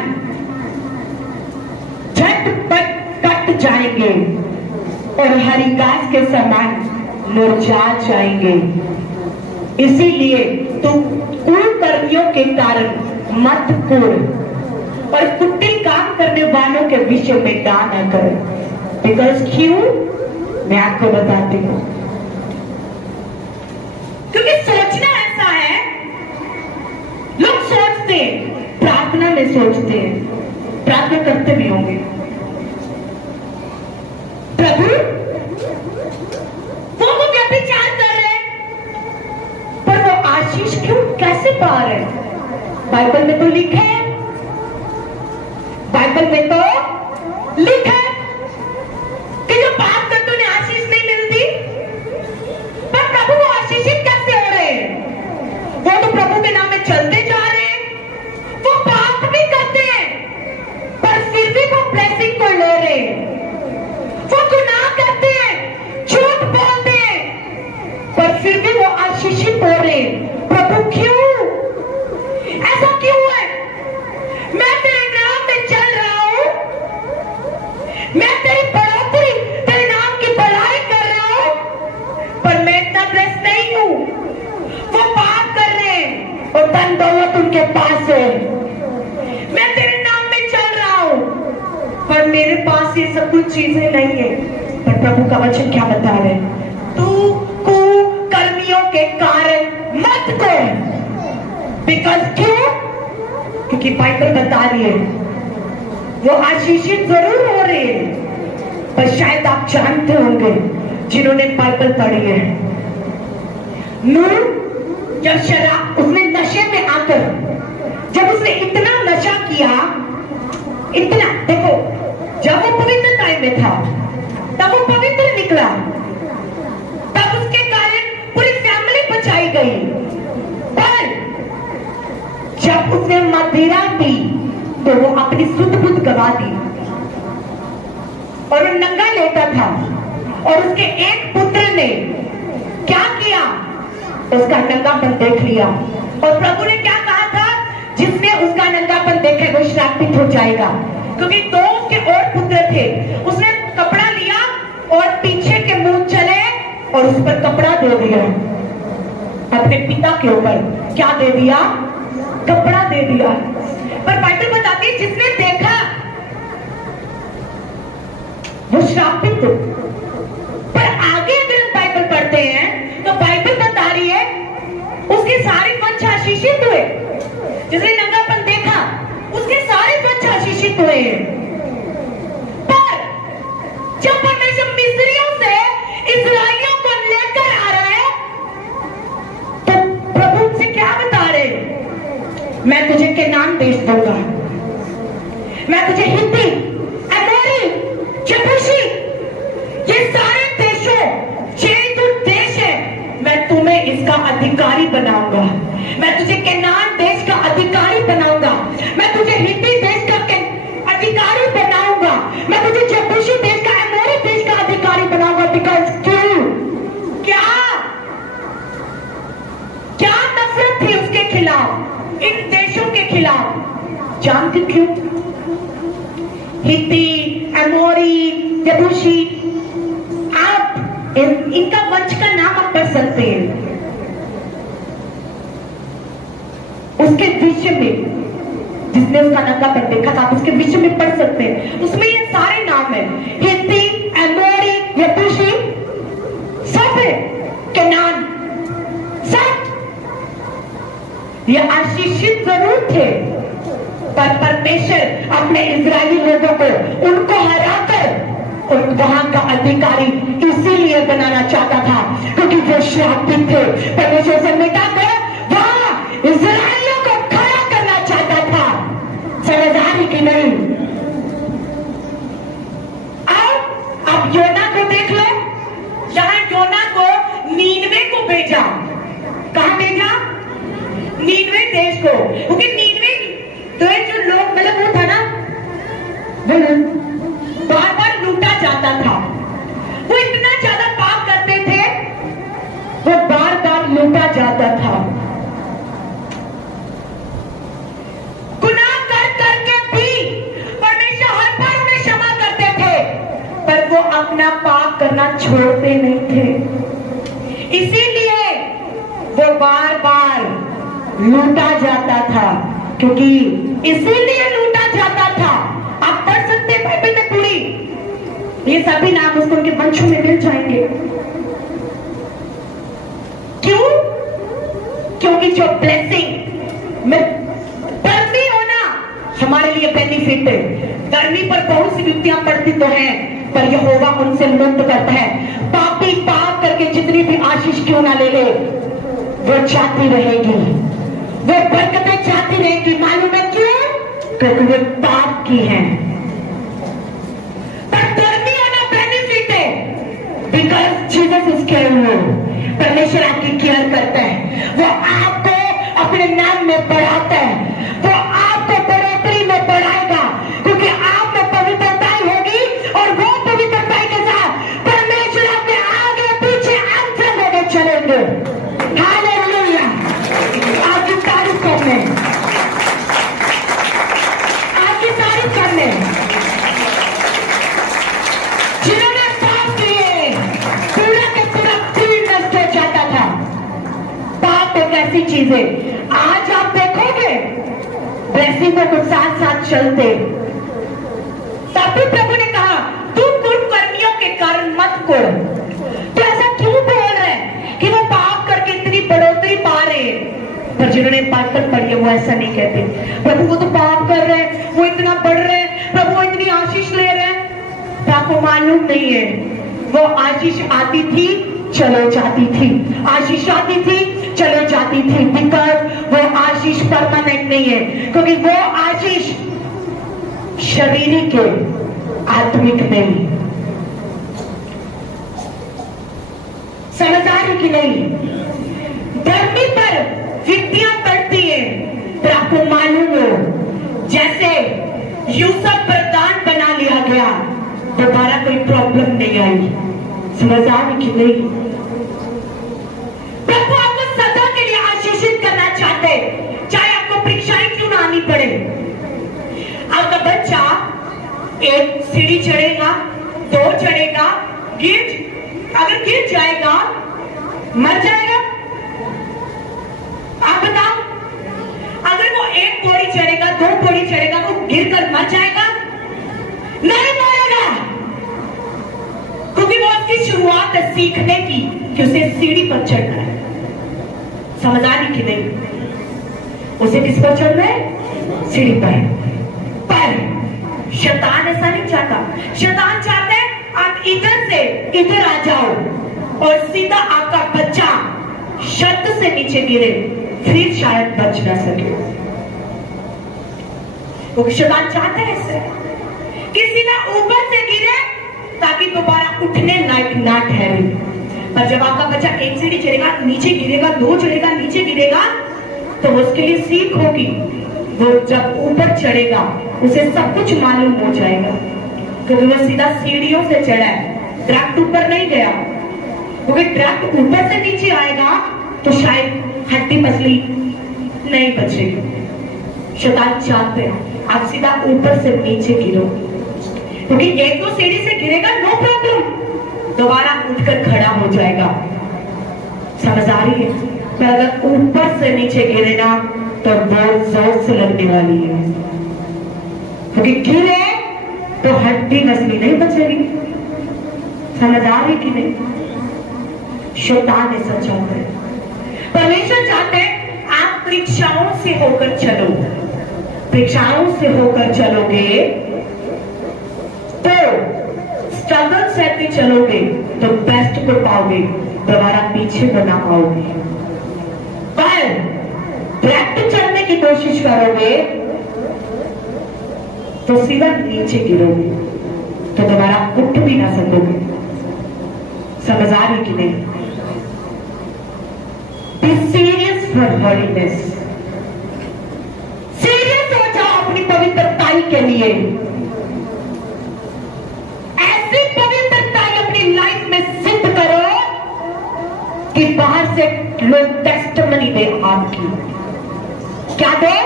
झटपट कट जाएंगे और हरी घास के समान मुरझा जाएंगे। इसीलिए तू कुकर्मियों के कारण मत कुड़ और कुटिल काम करने वालों के विषय में डा न कर। बिकॉज क्यों, मैं आपको बताती हूं, क्योंकि सोचना ऐसा है, लोग सोचते हैं, प्रार्थना में सोचते हैं, प्रार्थना करते भी होंगे, प्रभु वो व्यभिचार कर रहे हैं, पर वो आशीष क्यों, कैसे पा रहे हैं? बाइबल में तो लिखा है, बाइबल में तो लिखा है कि जो पाप करते उन्हें आशीष नहीं मिलती। पर प्रभु वो आशीषित कैसे हो रहे हैं? वो तो प्रभु के नाम में चलते जा रहे हैं, वो पाप भी करते हैं पर फिर भी वो ब्लेसिंग को ले रहे हैं। वो गुनाह करते हैं, झूठ बोलते हैं, पर फिर भी वो आशीषित बोल रहे हैं, प्रभु क्यों, ऐसा क्यों है? मैं तेरे नाम में चल रहा हूं, मैं तेरी बढ़ोतरी, तेरे नाम की बढ़ाई कर रहा हूं, पर मैं इतना ब्लेस्ड नहीं हूं। वो पाप कर रहे हैं और धन दौलत उनके पास है। मैं तेरे नाम में चल रहा हूं, पर मेरे पास ये सब कुछ चीजें नहीं है। पर प्रभु का वचन क्या बता रहे, तू कुकर्मियों के कारण मत को, बिकॉज क्यों, क्योंकि बाइबल बता रही है वो आशीषित जरूर हो रहे हैं, पर शायद आप जानते होंगे जिन्होंने बाइबल पढ़ी है, नूह जब शराब, उसने नशे में आकर जब उसने इतना नशा किया, इतना, देखो जब वो पवित्र टाइम में था तब वो पवित्र निकला, तब उसके कारण पूरी फैमिली बचाई गई। पर जब उसने मदिरा पी तो वो अपनी सुध बुध गवा दी और वो नंगा लेटा था। और उसके एक पुत्र ने क्या किया, उसका नंगापन देख लिया और प्रभु ने क्या कहा था, जिसने उसका नंगापन देखे वो श्रापित हो जाएगा। क्योंकि दो उसके और पुत्र थे, उसने कपड़ा लिया और पीछे के मुंह चले और उस पर कपड़ा दे दिया, अपने पिता के ऊपर क्या दे दिया, कपड़ा दे दिया। पर बाइबल बताती है जिसने देखा वो श्रापित। पर आगे अगर बाइबल पढ़ते हैं तो बाइबल बता रही है उसके सारे वंश आशीषित हुए। जिसने नंगापन देखा उसके सारे वंश आशीषित हुए हैं। पर जब परमेश्वर मिस्रियों से इस्राएलियों को लेकर आ रहा है तो प्रभु उनसे क्या बता रहे, मैं तुझे केनान देश दूंगा, मैं तुझे हित्ती, अमोरी, जबूसी, ये सारे देशों, ये जो देश है मैं तुम्हें इसका अधिकारी बनाऊंगा। मैं तुझे केनान देश का अधिकारी बनाऊंगा, मैं तुझे हित्ती देश का अधिकारी बनाऊंगा, मैं तुझे जबूसी देश का, अमोरी देश का अधिकारी बनाऊंगा। बिकॉज क्यों, क्या क्या नफरत थी उसके खिलाफ, इन देशों के खिलाफ, जानते क्यों? हित्ती, अमोरी, जबूसी, आप इनका वंश का नाम आप पढ़ सकते हैं। उसके विषय में जिसने उसका नंगापन देखा था, उसके विषय में पढ़ सकते हैं, उसमें ये सारे नाम है, हित्ती, अमोरी, यबूसी, सब है, केनान, सब। ये आशीषित जरूर थे, पर परमेश्वर अपने इजरायली लोगों को उनको हराकर और वहां का अधिकारी इसीलिए बनाना चाहता था क्योंकि वो श्रापित थे। परमेश्वर से मिटाकर वहां इजरायलियों को खड़ा करना चाहता था। समझ आ रही कि नहीं? अब योना को देख लो, जहां योना को नीनवे को भेजा, कहां भेजा? नीनवे देश को, क्योंकि नीनवे तो जो लोग, मतलब वो था ना, बार बार लूटा जाता था, वो इतना ज्यादा पाप करते थे, वो बार बार लूटा जाता था। गुनाह कर करके भी परमेश्वर हर बार उन्हें क्षमा करते थे, पर वो अपना पाप करना छोड़ते नहीं थे। इसीलिए वो बार बार लूटा जाता था, क्योंकि इसीलिए लूटा जाता था। आप पढ़ सकते हैं बाइबल में पूरी, ये सभी नाम उसको उनके वंशों में मिल जाएंगे। क्यों? क्योंकि जो ब्लेसिंग में धर्मी होना हमारे लिए बेनिफिट है। धर्मी पर बहुत सी युक्तियां पड़ती तो हैं, पर यहोवा उनसे मुक्त करता है। पापी पाप करके जितनी भी आशीष क्यों ना ले ले, वो चाहती रहेगी, वो बरकतें चाहती रहेगी। मालूम है क्यों? क्योंकि वे पाप की हैं। पर धर्मी होना बेनिफिट है, बिकॉज जीसस इज केयरिंग। परमेश्वर आपकी केयर करता है, वो आपको अपने नाम में बढ़ाता है, वो आपको बढ़ोतरी में बढ़ाएगा, क्योंकि आप में पवित्रताई होगी और वो पवित्रताई के साथ परमेश्वर आपके आगे पीछे अंतर होकर चलेंगे। हालेलुया। ऐसी चीजें आज आप देखोगे ब्लेसिंगों को साथ साथ चलते। तभी प्रभु ने कहा तू दुष्कर्मियों के कारण मत कोड़। तो ऐसा क्यों बोल रहे हैं कि वो पाप करके इतनी बढ़ोतरी पा रहे हैं, पर जिन्होंने बाइबल पढ़ी है वो ऐसा नहीं कहते। प्रभु वो तो पाप कर रहे हैं, वो इतना बढ़ रहे हैं, प्रभु वो इतनी आशीष ले रहे हैं। तो आपको मालूम नहीं है वो आशीष आती थी चलो जाती थी, आशीष आती थी चलो जाती थी, बिकॉज वो आशीष परमानेंट नहीं है, क्योंकि वो आशीष शारीरिक है, आत्मिक नहीं। समझदारी की नहीं। धरती पर विपत्तियां पड़ती है, तो आपको मालूम हो जैसे यूसुफ वरदान बना लिया गया, दोबारा कोई प्रॉब्लम नहीं आई। समझदारी की नहीं। प्रभु आपको सदा के लिए आशीषित करना चाहते, चाहे आपको परीक्षाएं क्यों ना आनी पड़े। आपका बच्चा एक सीढ़ी चढ़ेगा, दो चढ़ेगा, अगर गिर जाएगा मर जाएगा। आप बताओ, अगर वो एक पौड़ी चढ़ेगा, दो पौड़ी चढ़ेगा, वो गिर कर मर जाएगा? नहीं मरेगा, क्योंकि वो उसकी शुरुआत है सीखने की कि उसे सीढ़ी पर चढ़ना है। समझदारी की नहीं। उसे किस पर चढ़ना है? सीढ़ी पर। शैतान ऐसा नहीं चाहता। शैतान चाहता है आप इधर से इधर आ जाओ और सीधा आपका बच्चा छत से नीचे गिरे, फिर शायद बच ना सके। क्योंकि शैतान चाहता है ऐसे कि सीधा ऊपर से गिरे ताकि दोबारा उठने लायक ना ठहरे। पर जब आपका बच्चा एक सीढ़ी चढ़ेगा, नीचे गिरेगा, दो चढ़ेगा, नीचे गिरेगा, तो उसके लिए सीख होगी। वो जब ऊपर चढ़ेगा उसे सब कुछ मालूम हो जाएगा, क्योंकि वो सीधा सीढ़ियों से चढ़ा है, डायरेक्ट ऊपर नहीं गया। क्योंकि डायरेक्ट ऊपर से नीचे आएगा तो शायद हड्डी पसली नहीं बचेगी। शैतान चाहते हैं आप सीधा ऊपर से नीचे गिरो, क्योंकि एक दो सीढ़ी से गिरेगा नो प्रॉब्लम, दोबारा उठकर खड़ा हो जाएगा। समझ आ रही है? पर अगर ऊपर से नीचे गिरेगा तो बहुत जोर से लगने वाली है, क्योंकि गिरे तो हड्डी नस्ली नहीं बचेगी। समझ आ रही कि नहीं? शैतान ऐसा चाहता है। परमेश्वर चाहते हैं आप परीक्षाओं से होकर चलो। परीक्षाओं से होकर चलोगे तो स्ट्रगल से चलोगे तो बेस्ट को पाओगे, दोबारा पीछे बना पाओगे। पर डायरेक्ट चलने की कोशिश करोगे तो सीधा नीचे गिरोगे, तो दोबारा उठ भी ना सकोगे। समझ आ रही कि नहीं? Be serious for holiness. Serious हो जाओ अपनी पवित्रताई के लिए। ऐसी पवित्रताई अपनी लाइफ में सिद्ध करो कि बाहर से लोग टेस्टमनी दे आपकी। क्या दे?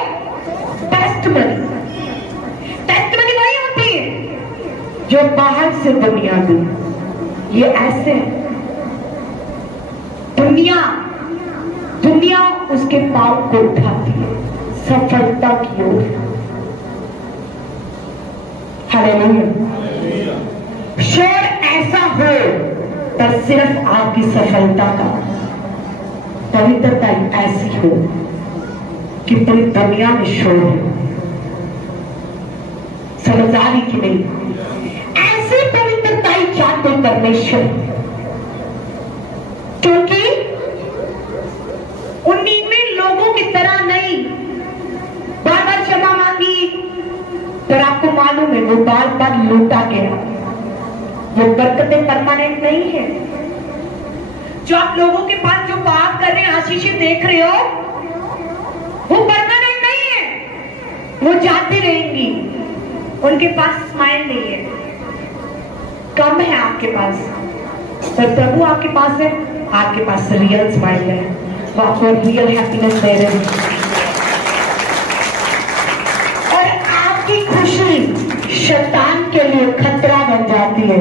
टेस्टमनी। टेस्टमनी वही होती है जो बाहर से दुनिया दे। ये ऐसे दुनिया उसके पाप को उठाती है सफलता की ओर। हालेलुया। शोर ऐसा हो पर सिर्फ आपकी सफलता का। पवित्रता ऐसी हो कि पूरी दुनिया में शोर हो। समझदारी की नहीं, ऐसी पवित्रताई चाहते परमेश्वर, क्योंकि उन्हीं लोगों की तरह नहीं बार बार क्षमा मांगी, पर आपको मालूम है वो बार बार लूटा गया। वो बरकतें परमानेंट नहीं है। जो आप लोगों के पास जो पाप कर रहे हैं, आशीषें देख रहे हो, वो परमानेंट नहीं है, वो जाती रहेंगी। उनके पास स्माइल नहीं है, कम है आपके पास, पर प्रभु आपके पास है। आपके पास रियल स्माइल है, वो आपको रियल हैप्पीनेस दे रहे हैं। और आपकी खुशी शैतान के लिए खतरा बन जाती है,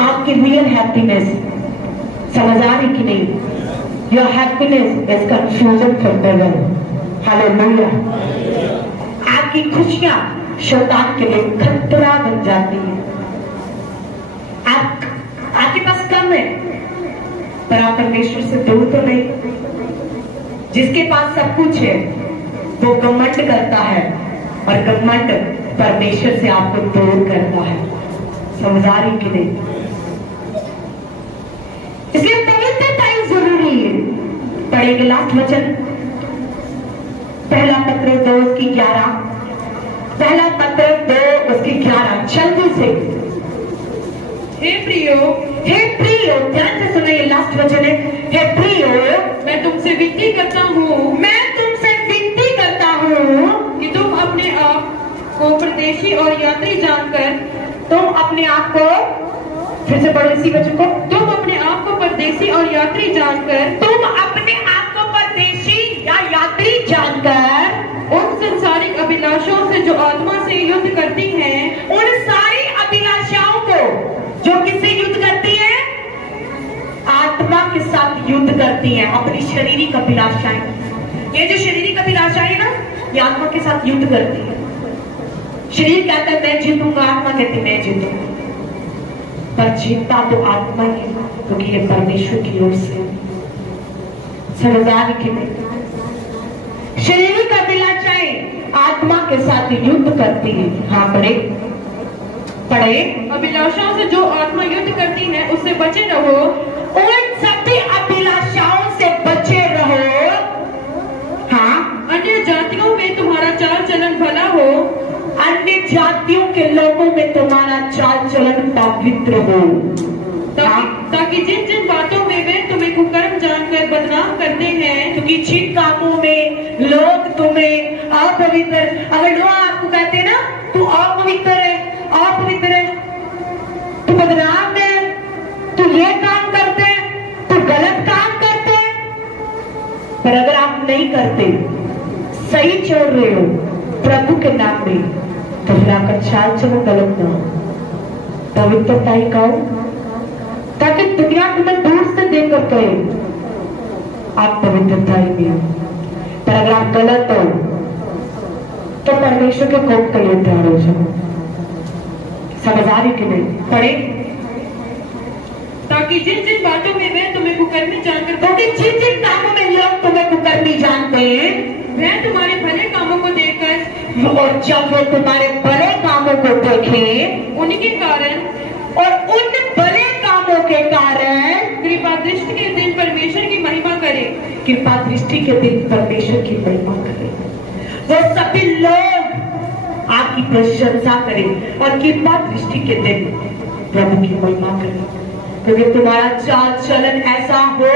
आपकी रियल हैप्पीनेस। समझ आ रही कि नहीं? Your happiness is confusion for devil. Hallelujah. आपकी खुशियां शैतान के लिए खतरा बन जाती है। आपके पास कम है पर आप परमेश्वर से दूर तो नहीं। जिसके पास सब कुछ है वो घमंड करता है और घमंड परमेश्वर से आपको दूर करता है। समझदारी के लिए इसलिए पवित्रता ही जरूरी है। पढ़ेंगे लास्ट वचन, पहला पत्र 2:11। पहला पत्र 2:11 जल्दी से। हे प्रियो, ध्यान से सुनिए, लास्ट वचन है। हे प्रियो, मैं तुमसे विनती करता हूँ कि तुम अपने आप को परदेशी और यात्री जानकर, तुम अपने आप को, फिर से पढ़ो इसी वचन को, तुम अपने आप को परदेशी और यात्री जानकर, तुम अपने आप को परदेशी या यात्री जानकर उन संसारिक अभिलाषाओं से जो आत्मा से युद्ध करती हैं, उन सारी अभिलाषाओं को जो किससे युद्ध करती है? आत्मा के साथ युद्ध करती है। अपनी शारीरिक अभिलाषाएं, ये जो शारीरिक अभिलाषाएं है ना, ये आत्मा के साथ युद्ध करती है। शरीर कहता है मैं जीतूंगा, आत्मा कहती मैं जीतूंगा, पर जीतता तो आत्मा ही, क्योंकि ये परमेश्वर की ओर से। समझदारी के लिए शारीरिक अभिलाषाएं आत्मा के साथ युद्ध करती है। हाँ पढ़े अभिलाषाओं से जो आत्मा युद्ध करती है उससे बचे रहो। उन सभी अभिलाषाओं से बचे रहो। हाँ, अन्य जातियों में तुम्हारा चाल चलन भला हो, अन्य जातियों के लोगों में तुम्हारा चाल चलन पवित्र हो, ताकि जिन जिन बातों में वे तुम्हें कुकर्म जानकर बदनाम करते हैं, क्योंकि जिन कामों में लोग तुम्हें अपवित्र, अगर लोग आपको कहते हैं ना तू अपवित्र है, तू बदनाम है, तू ये काम करते है, तू गलत काम करते है, पर अगर आप नहीं करते, सही चल रहे हो प्रभु के नाम में, तो फिर आपका चाल चलो गलत ना हो, पवित्रता ही कहो, ताकि दुनिया तुम्हें दूर से देखकर कहे आप पवित्रता ही में हो। पर अगर आप गलत हो तो परमेश्वर के कोप के लिए तैयार हो जाओ। समझदारी के लिए पढ़े, ताकि जिन जिन बातों में वे तुम्हें कुकर्मी जानकर, क्योंकि जिन जिन कामों में लोग तुम्हें कुकर्मी जानते हैं, वे तुम्हारे भले कामों को देखकर, और जब वे तुम्हारे भले कामों को देखे, उनके कारण और उन भले कामों के कारण कृपा दृष्टि के दिन परमेश्वर की महिमा करे, कृपा दृष्टि के दिन परमेश्वर की महिमा करे, वो सभी लोग आपकी प्रशंसा करें और कृपा दृष्टि के दिन प्रभु की महिमा करें, क्योंकि तुम्हारा चाल चलन ऐसा हो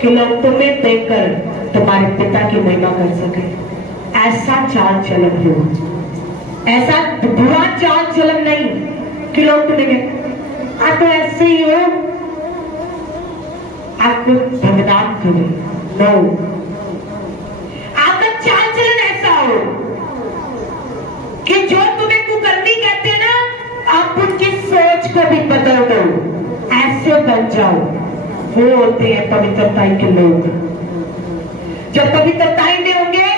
कि लोग तुम्हें देखकर तुम्हारे पिता की महिमा कर सके। ऐसा चाल चलन हो, ऐसा बुरा चाल चलन नहीं कि लोग तुम्हें आप तो ऐसे ही हो, आपको बदनाम करें। नो, आपका चाल चलन ऐसा हो कि जो तुम्हें कुकर्मी कहते हैं ना, आप उनकी सोच को भी बदल दो, ऐसे बन जाओ। वो होते हैं पवित्रताई के लोग। जब पवित्रताई में होंगे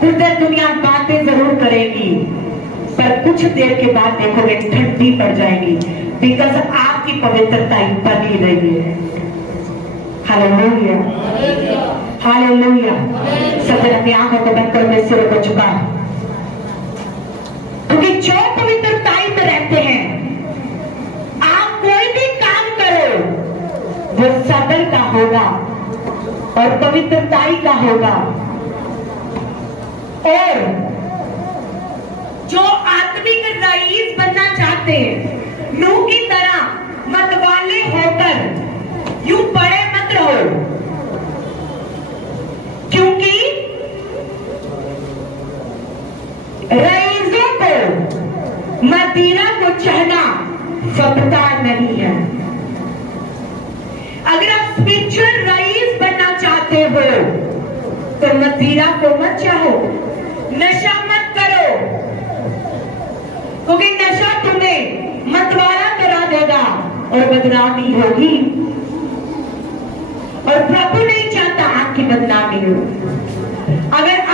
कुछ देर दुनिया बातें जरूर करेगी, पर कुछ देर के बाद देखोगे ठंडी पड़ जाएगी, बिकॉज आपकी पवित्रता बनी रही है। Hallelujah, hallelujah. सब अपनी आंखों को बंद कर मेरे सिर को झुका, क्योंकि जो पवित्रताई में रहते हैं, आप कोई भी काम करो वो सबर का होगा और पवित्रताई का होगा। और जो आत्मिक रईस बनना चाहते हैं, नूह की तरह मतवाले होकर यूं बड़े मत रहो, क्योंकि रईसों को मदीना को चढ़ना सभ्यता नहीं है। अगर आप स्पिरिचुअल रईस बनना चाहते हो तो मदीना को मत चाहो, नशा मत करो, क्योंकि नशा तुम्हें मतवाला करा देगा और बदनामी होगी। और प्रभु बदनामी हो। अगर